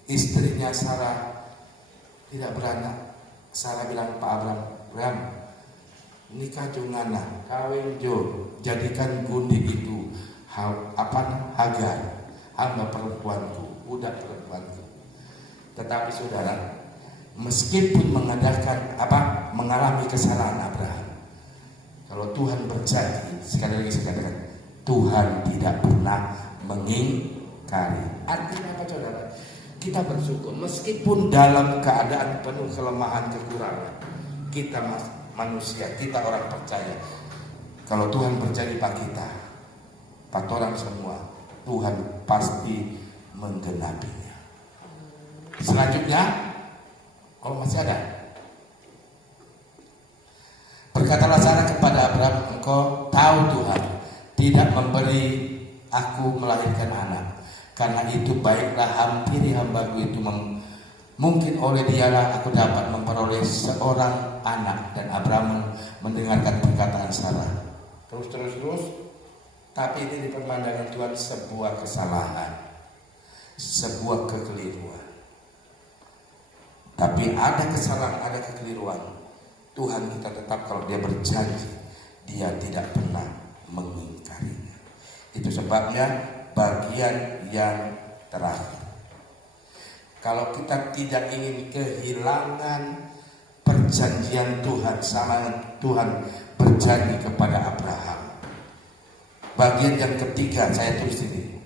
istrinya Sarah tidak beranak, Sarah bilang Pak Abraham, nikah jungana, kawin jo, jadikan gundi itu Hagar, hamba perempuanku, budak perempuanku. Tetapi saudara, meskipun mengalami kesalahan Abraham, kalau Tuhan berjanji, sekali lagi saya katakan, Tuhan tidak pernah mengingkari. Artinya apa saudara? Kita bersyukur meskipun dalam keadaan penuh kelemahan, kekurangan. Kita manusia, kita orang percaya. Kalau Tuhan berjanji pada kita, pada orang semua, Tuhan pasti menggenapinya. Selanjutnya, kalau masih ada, berkatalah Sarah kepada Abraham, engkau tahu Tuhan tidak memberi aku melahirkan anak. Karena itu baiklah hampiri hambaku itu mungkin oleh dialah aku dapat memperoleh seorang anak. Dan Abraham mendengarkan perkataan Sarah. Terus. Tapi ini di pemandangan Tuhan sebuah kesalahan. sebuah kekeliruan. Tapi ada kesalahan, ada kekeliruan. Tuhan kita tetap kalau dia berjanji, dia tidak pernah mengingkarinya. Itu sebabnya bagian yang terakhir. Kalau kita tidak ingin kehilangan perjanjian Tuhan, sama Tuhan berjanji kepada Abraham. Bagian yang ketiga saya tulis ini.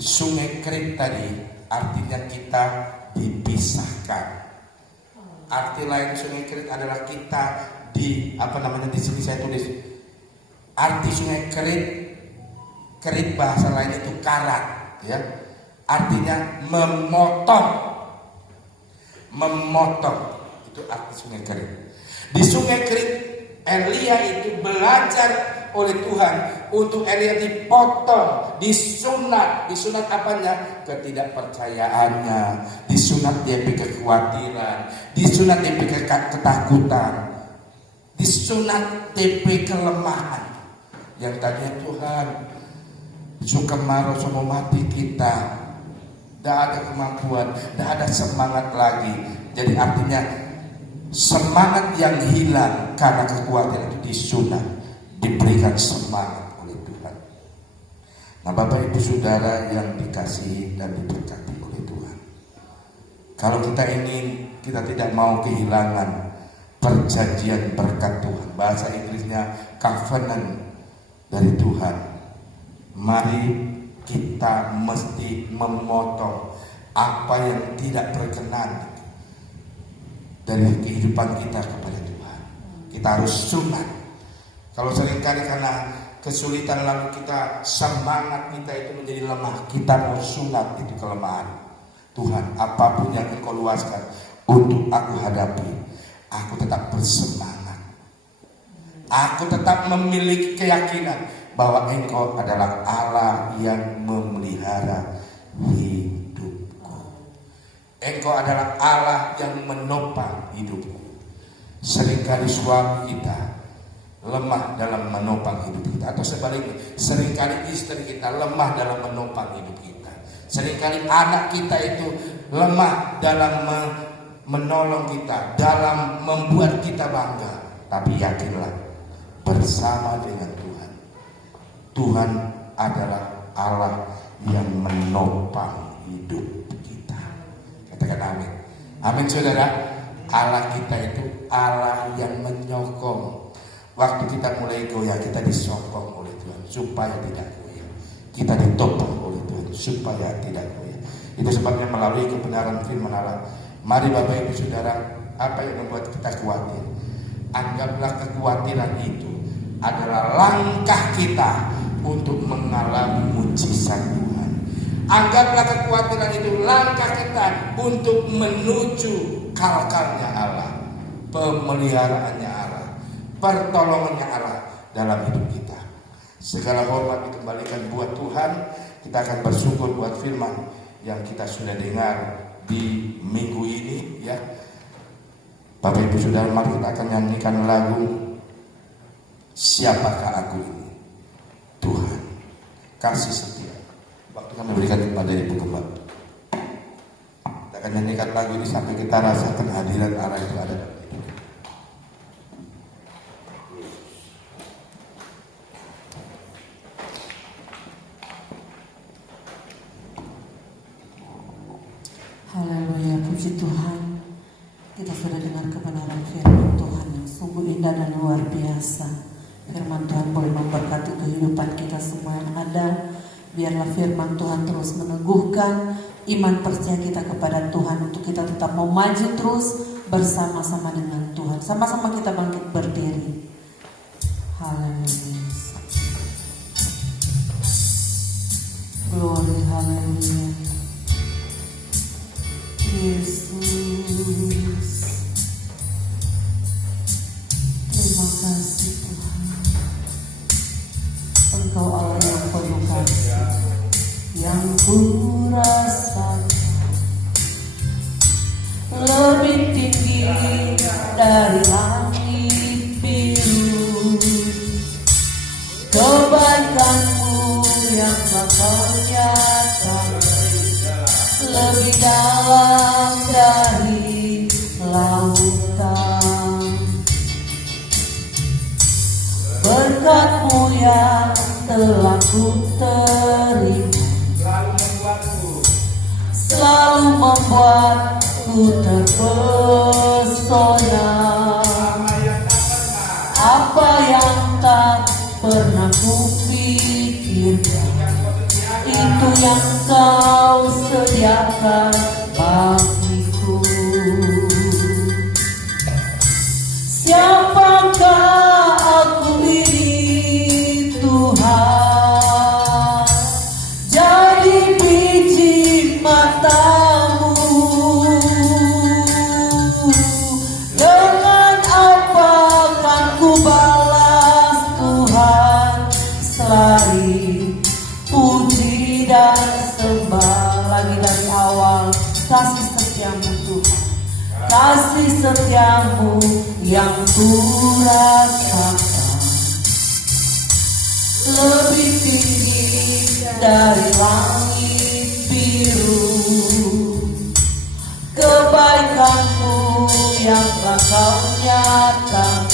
Sungai Kerit tadi artinya kita dipisahkan. Arti lain Sungai Kerit adalah kita di sini saya tulis. Arti Sungai Kerit bahasa lain itu karat, ya. Artinya memotong itu arti Sungai Kerit. Di Sungai Kerit Elia itu belajar oleh Tuhan untuk Elia dipotong, disunat apanya? Ketidakpercayaannya, disunat dia kekhawatiran, disunat dia ketakutan, disunat dia kelemahan. Yang tadinya Tuhan suka marah sama mati kita, tidak ada kemampuan, tidak ada semangat lagi. Jadi artinya semangat yang hilang karena kekhawatiran itu disunat, diberikan semangat oleh Tuhan. Nah, Bapak Ibu Saudara yang dikasihi dan diberkati oleh Tuhan, kalau kita tidak mau kehilangan perjanjian berkat Tuhan, bahasa Inggrisnya covenant dari Tuhan, mari kita mesti memotong apa yang tidak berkenan dari kehidupan kita kepada Tuhan. Kita harus sunat. Kalau seringkali karena kesulitan lalu kita, semangat kita itu menjadi lemah, kita mau sunat itu kelemahan. Tuhan, apapun yang Engkau luaskan untuk aku hadapi, aku tetap bersemangat. Aku tetap memiliki keyakinan bahwa Engkau adalah Allah yang memelihara hidupku. Engkau adalah Allah yang menopang hidupku. Seringkali suami kita lemah dalam menopang hidup kita, atau sebaliknya, seringkali istri kita lemah dalam menopang hidup kita. Seringkali anak kita itu lemah dalam menolong kita, dalam membuat kita bangga. Tapi yakinlah, bersama dengan Tuhan adalah Allah yang menopang hidup kita. Katakan amin. Amin saudara. Allah kita itu Allah yang menyokong. Waktu kita mulai goyah, kita disokong oleh Tuhan supaya tidak goyah. Kita ditopang oleh Tuhan supaya tidak goyah. Itu sebabnya melalui kebenaran firman Allah, mari Bapak Ibu Saudara, apa yang membuat kita khawatir, anggaplah kekhawatiran itu adalah langkah kita untuk mengalami mujizat Tuhan. Anggaplah kekhawatiran itu langkah kita untuk menuju kalkalnya Allah, pemeliharaannya Allah, pertolongannya Allah dalam hidup kita. Segala hormat dikembalikan buat Tuhan. Kita akan bersyukur buat firman yang kita sudah dengar di minggu ini, ya. Bapak Ibu Saudara, mari kita akan nyanyikan lagu Siapakah Aku Ini? Tuhan kasih setia. Waktu kami berikan kepada Ibu Gembala, kita akan nyanyikan lagu ini sampai kita rasakan hadirat Allah itu ada dalam hidup kita. Haleluya, puji Tuhan. Kita sudah dengar kebenaran firman Tuhan yang sungguh indah dan luar biasa. Firman Tuhan boleh memberkati kehidupan kita semua yang ada. Biarlah firman Tuhan terus meneguhkan iman percaya kita kepada Tuhan, untuk kita tetap mau maju terus bersama-sama dengan Tuhan. Sama-sama kita bangkit berdiri. Haleluya. Glory, haleluya. Yesus, terima kasih Tuhan. Engkau Allah yang penuh kasih, yang ku rasakan lebih tinggi dari langit biru. Kebaikan-Mu yang Kau nyatakan telah ku terima selalu membuatku terpesona. Apa yang tak pernah kupikirkan, itu yang kau sediakan bagiku. Siapakah aku ini Tuhan, jadi biji matamu. Dengan apa kan ku balas Tuhan, selain puji dan sembah. Lagi dari awal, kasih setiamu Tuhan, kasih setiamu yang ku rasakan lebih tinggi dari langit biru. Kebaikanmu yang telah kau nyatakan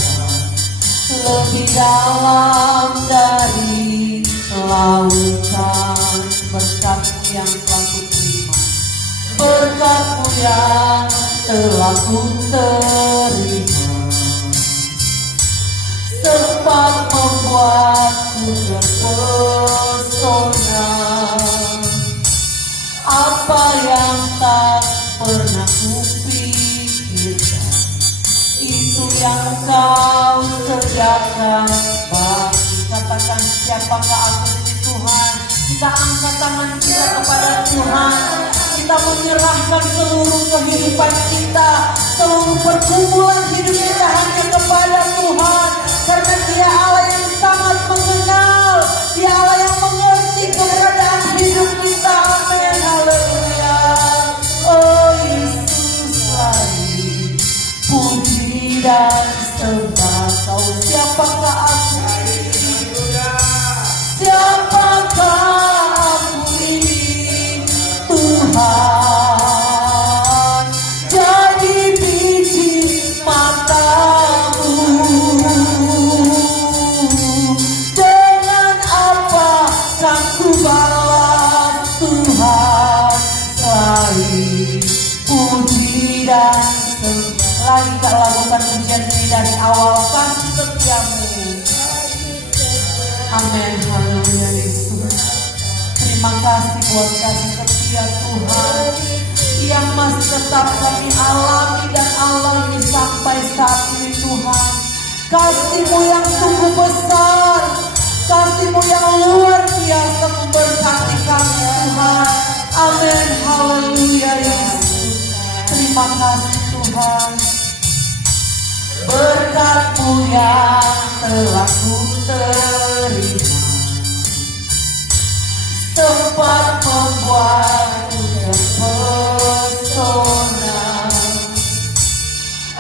lebih dalam dari lautan. Berkat yang telah ku terima, berkat-Mu yang telah ku terima, sempat membuatku terpesona. Apa yang tak pernah kupikirkan, itu yang kau sediakan bagi. Katakan, siapakah aku ini Tuhan? Kita angkat tangan kita kepada Tuhan. Kita menyerahkan seluruh kehidupan kita, seluruh pergumulan hidup kita hanya kepada Tuhan. Karena Dia Allah yang sangat mengenal, Dia Allah yang mengerti keberadaan hidup kita. Amin, haleluya. Oh Yesus, lagi puji dan sembah Kau. Siapakah aku ini? Siapakah aku ini Tuhan, jadi biji matamu. Dengan apa kan ku balas Tuhan, selain puji dan sembah. Lagi tak lakukan pujian ini dari awal, kasih setiamu. Amin, haleluya Yesus. Terima kasih buat kasih setia Tuhan yang masih tetap kami alami dan alami sampai saat ini Tuhan. Kasih-Mu yang sungguh besar, kasih-Mu yang luar biasa memberkati kami Tuhan. Amin, haleluya Yesus. Terima kasih Tuhan. Berkat-Mu yang telah ku terima, sempat membuatku terpesona.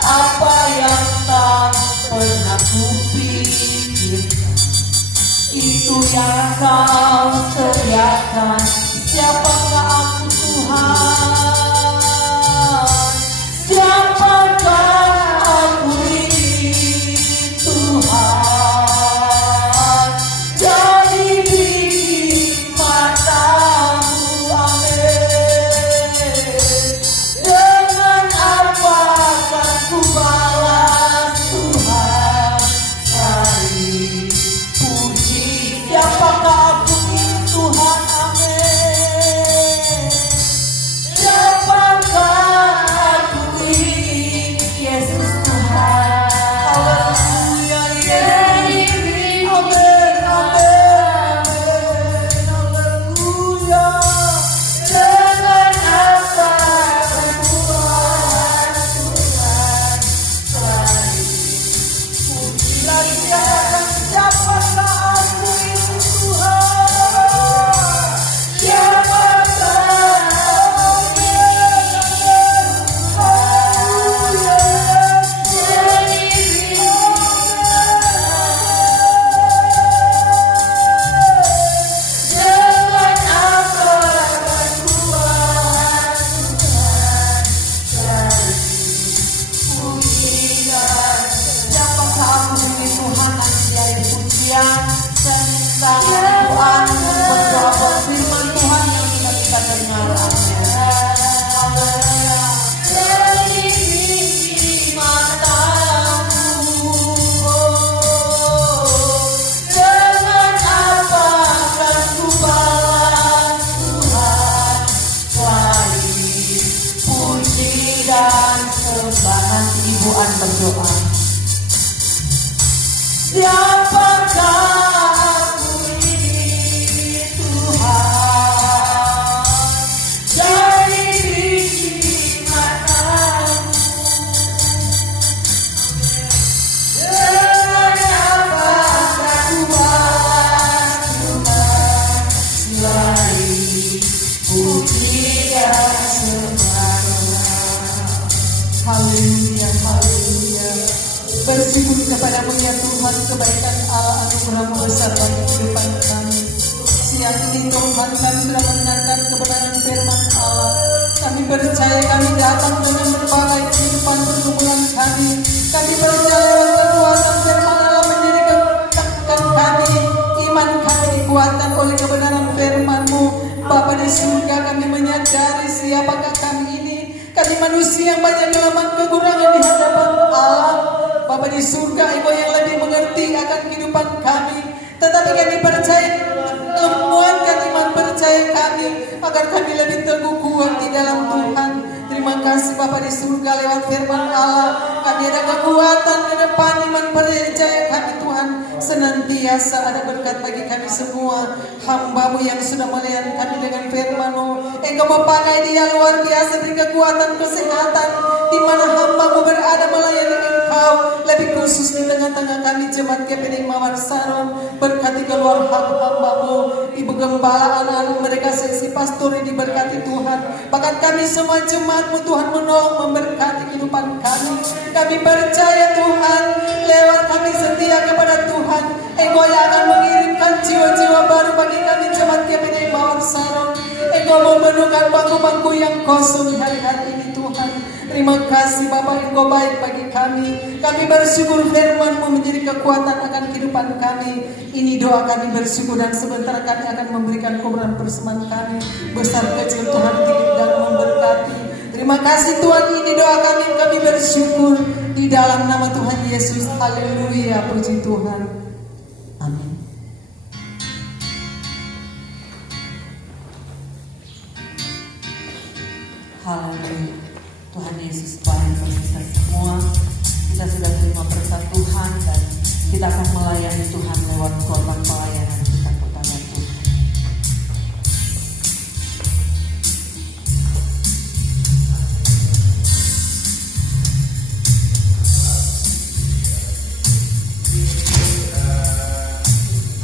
Apa yang tak pernah kupikirkan, itu yang Kau sediakan. Siapakah aku Tuhan? Siapakah aku ini Tuhan, Joan berdoa. Siapakah aku ini Tuhan, dari biji matamu, dengan apa aku Tuhan, selain pujian sembah. Haleluya, haleluya. Bersyukur kepadamu ya Tuhan, kebaikan Allah anugerah-Mu besar bagi kehidupan kami. Siang ini Tuhan, kami sudah mendengarkan kebenaran firman Allah. Kami percaya kami datang dengan berbagai kehidupan pergumulan kami. Kami percaya kekuatan firman Allah menjadi kekuatan kami. Iman kami dikuatkan oleh kebenaran firman-Mu. Bapa di surga, kami menyadari siapakah kami ini. Kami manusia yang banyak kelemahan kekurangan di hadapan Allah. Bapa di surga, Engkau yang lebih mengerti akan kehidupan kami. Tetapi kami percaya, menguatkan iman percaya kami, agar kami lebih teguh kuat di dalam Tuhan. Terima kasih Bapa di surga, lewat firman Allah kami ada kekuatan ke depan, iman percaya kami Tuhan. Senantiasa ada berkat bagi kami semua. Hamba-Mu yang sudah melayani kami dengan firman-Mu, Engkau memakai dia luar biasa, beri kekuatan, kesehatan, di mana hamba-Mu berada melayani Engkau. Lebih khusus di tengah-tengah kami jemaat GPD Mawar Saron, berkati keluar hamba-Mu, Ibu Gembala, anak-anak mereka, seksi pastori diberkati Tuhan. Bahkan kami semua jemaat-Mu Tuhan menolong, memberkati kehidupan kami. Kami percaya Tuhan, lewat kami setia kepada Tuhan, Engkau yang akan mengirimkan jiwa-jiwa baru bagi kami jemaat GPD Mawar Saron. Engkau memenuhkan bangku-bangku yang kosong di hari-hari ini Tuhan. Terima kasih Bapa, Engkau baik bagi kami. Kami bersyukur firman-Mu menjadi kekuatan akan kehidupan kami. Ini doa kami bersyukur, dan sebentar kami akan memberikan koran persembahan kami. Besar kecil Tuhan kirim dan memberkati. Terima kasih Tuhan, ini doa kami bersyukur di dalam nama Tuhan Yesus. Haleluya, puji Tuhan. Amin. Haleluya. Tuhan Yesus baik bagi kita semua. Kita sudah terima berkat Tuhan, dan kita akan melayani Tuhan lewat korban pelayanan kita kepada Tuhan.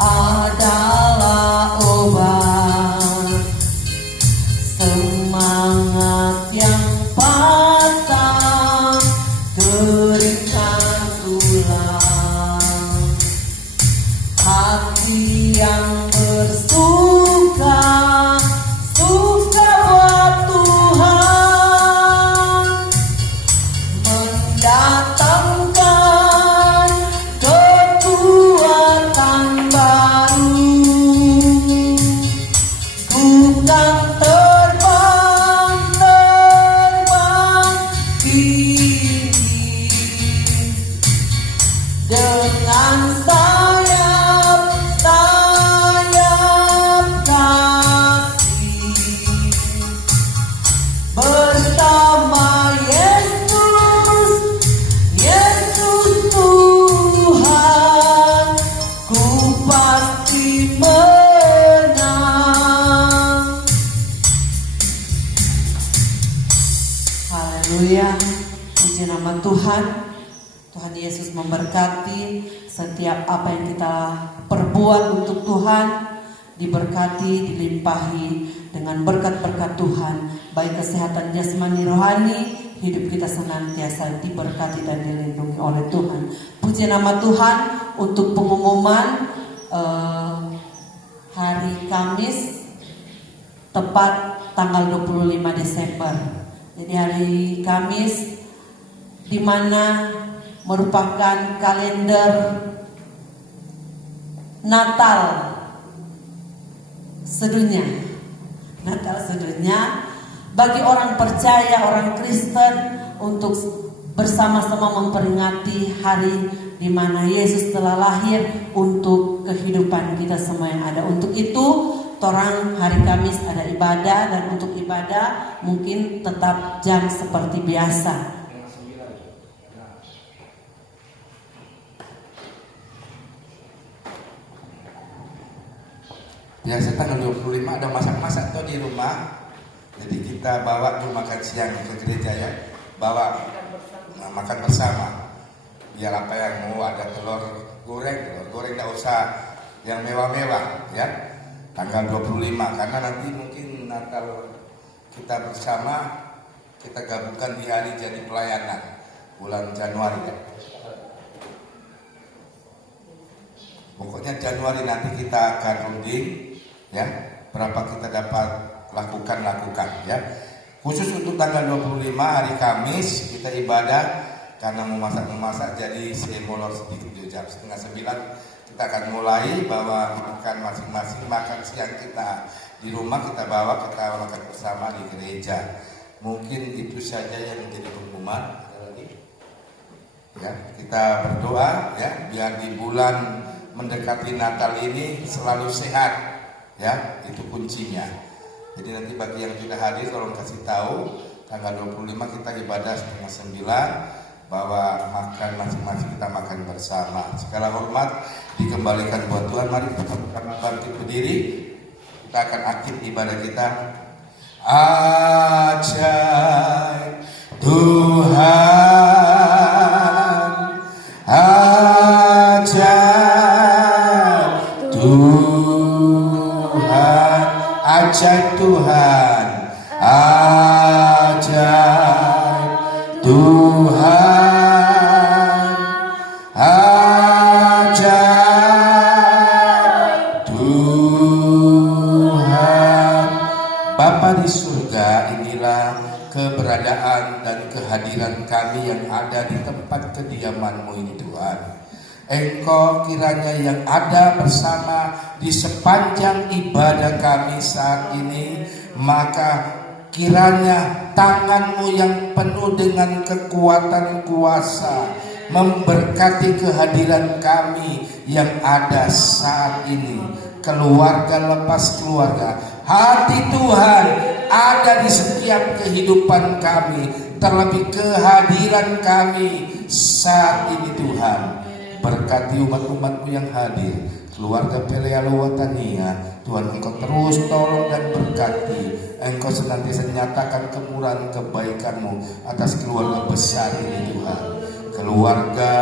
Adalah obat semangat yang patah, keringkan tulang, hati yang bersuka, suka buat Tuhan, mendatangkan kekuatan baru. Bukan terbang tinggi dengan sayap kasih, bersama Yesus Tuhan, ku pasti menang. Haleluya, puji nama Tuhan. Tuhan Yesus memberkati setiap apa yang kita perbuat untuk Tuhan, diberkati, dilimpahi dengan berkat-berkat Tuhan, baik kesehatan jasmani rohani, hidup kita senantiasa diberkati dan dilindungi oleh Tuhan. Puji nama Tuhan. Untuk pengumuman hari Kamis tepat tanggal 25 Desember. Jadi hari Kamis, di mana merupakan kalender Natal sedunia. Natal sedunia bagi orang percaya, orang Kristen, untuk bersama-sama memperingati hari di mana Yesus telah lahir untuk kehidupan kita semua yang ada. Untuk itu, torang hari Kamis ada ibadah, dan untuk ibadah mungkin tetap jam seperti biasa. Biasa tanggal 25 ada masak-masak tuh di rumah. Jadi kita bawa tuh makan siang ke gereja ya. Bawa makan bersama. Biar apa yang mau, ada telur goreng enggak usah yang mewah-mewah ya. Tanggal 25 karena nanti mungkin Natal kita bersama, kita gabungkan di hari jadi pelayanan bulan Januari ya. Pokoknya Januari nanti kita akan runding ya, berapa kita dapat lakukan ya. Khusus untuk tanggal 25 hari Kamis kita ibadah, karena memasak jadi saya molor sedikit jam 8:30 kita akan mulai bawa makan masing-masing, makan siang kita di rumah kita bawa, kita makan bersama di gereja. Mungkin itu saja yang menjadi pengumuman. Ada lagi? Ya, kita berdoa ya biar di bulan mendekati Natal ini selalu sehat ya, itu kuncinya. Jadi nanti bagi yang tidak hadir tolong kasih tahu tanggal 25 kita ibadah 8:30 bahwa makan masing-masing kita makan bersama. Segala hormat dikembalikan buat Tuhan. Mari kita bangkit berdiri. Kita akan akhir ibadah kita. Ajaib Tuhan, ajaib Tuhan, ajaib Tuhan, ajaib Tuhan, ajaib Tuhan. Bapa di surga, inilah keberadaan dan kehadiran kami yang ada di tempat kediaman-Mu ini Tuhan. Engkau kiranya yang ada bersama di sepanjang ibadah kami saat ini, maka kiranya tangan-Mu yang penuh dengan kekuatan kuasa memberkati kehadiran kami yang ada saat ini. Keluarga lepas keluarga, hati Tuhan ada di setiap kehidupan kami, terlebih kehadiran kami saat ini Tuhan. Berkati umat-umat-Mu yang hadir, keluarga Pelealo Watania, Tuhan Engkau terus tolong dan berkati. Engkau senantiasa nyatakan kemurahan kebaikan-Mu atas keluarga besar ini Tuhan. Keluarga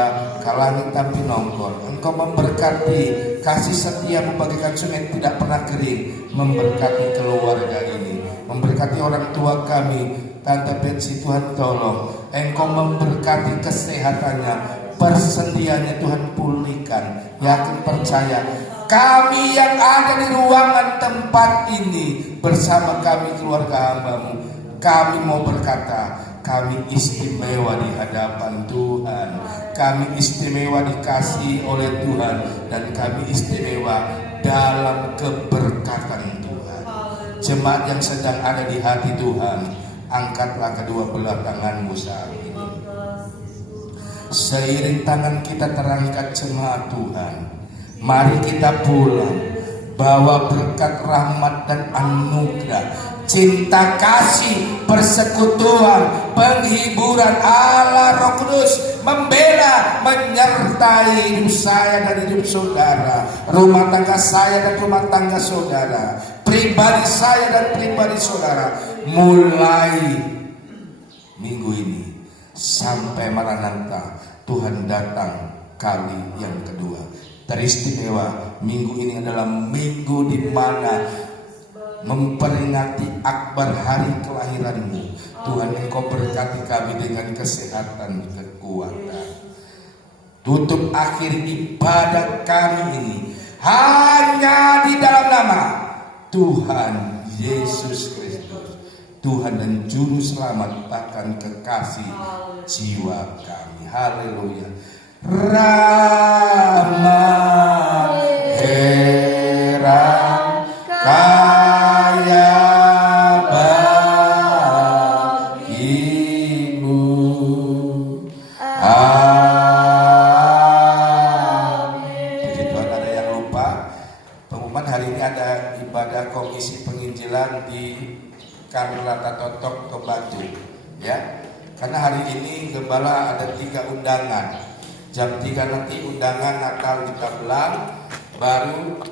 Kalangit Tampi Nongkor, Engkau memberkati, kasih setia-Mu bagaikan sungai tidak pernah kering, memberkati keluarga ini, memberkati orang tua kami, Tante Betsy Tuhan tolong, Engkau memberkati kesehatannya, persendiannya Tuhan pulihkan, yakin percaya. Kami yang ada di ruangan tempat ini bersama kami keluarga hamba-Mu, kami mau berkata, kami istimewa di hadapan Tuhan, kami istimewa dikasihi oleh Tuhan, dan kami istimewa dalam keberkatan Tuhan. Jemaat yang sedang ada di hati Tuhan, angkatlah kedua belah tangan-Mu saat ini. Seiring tangan kita terangkat jemaat Tuhan, mari kita pulang bawa berkat rahmat dan anugerah, cinta kasih, persekutuan, penghiburan Allah Roh Kudus membela, menyertai hidup saya dan hidup saudara, rumah tangga saya dan rumah tangga saudara, pribadi saya dan pribadi saudara, mulai minggu ini sampai Maranatha Tuhan datang kali yang kedua. Teristimewa, minggu ini adalah minggu di mana memperingati akbar hari kelahiran-Mu. Tuhan Engkau berkati kami dengan kesehatan, kekuatan. Tutup akhir ibadah kami ini hanya di dalam nama Tuhan Yesus Kristus, Tuhan dan Juru Selamat bahkan kekasih jiwa kami. Haleluya. Rama heran kaya bagimu. Puji Tuhan, ada yang lupa pengumuman hari ini ada ibadah komisi penginjilan di Karnata Totok Tobatu ya. Karena hari ini gembala ada 3 undangan. Jam 3 nanti undangan Natal di Tabelang, baru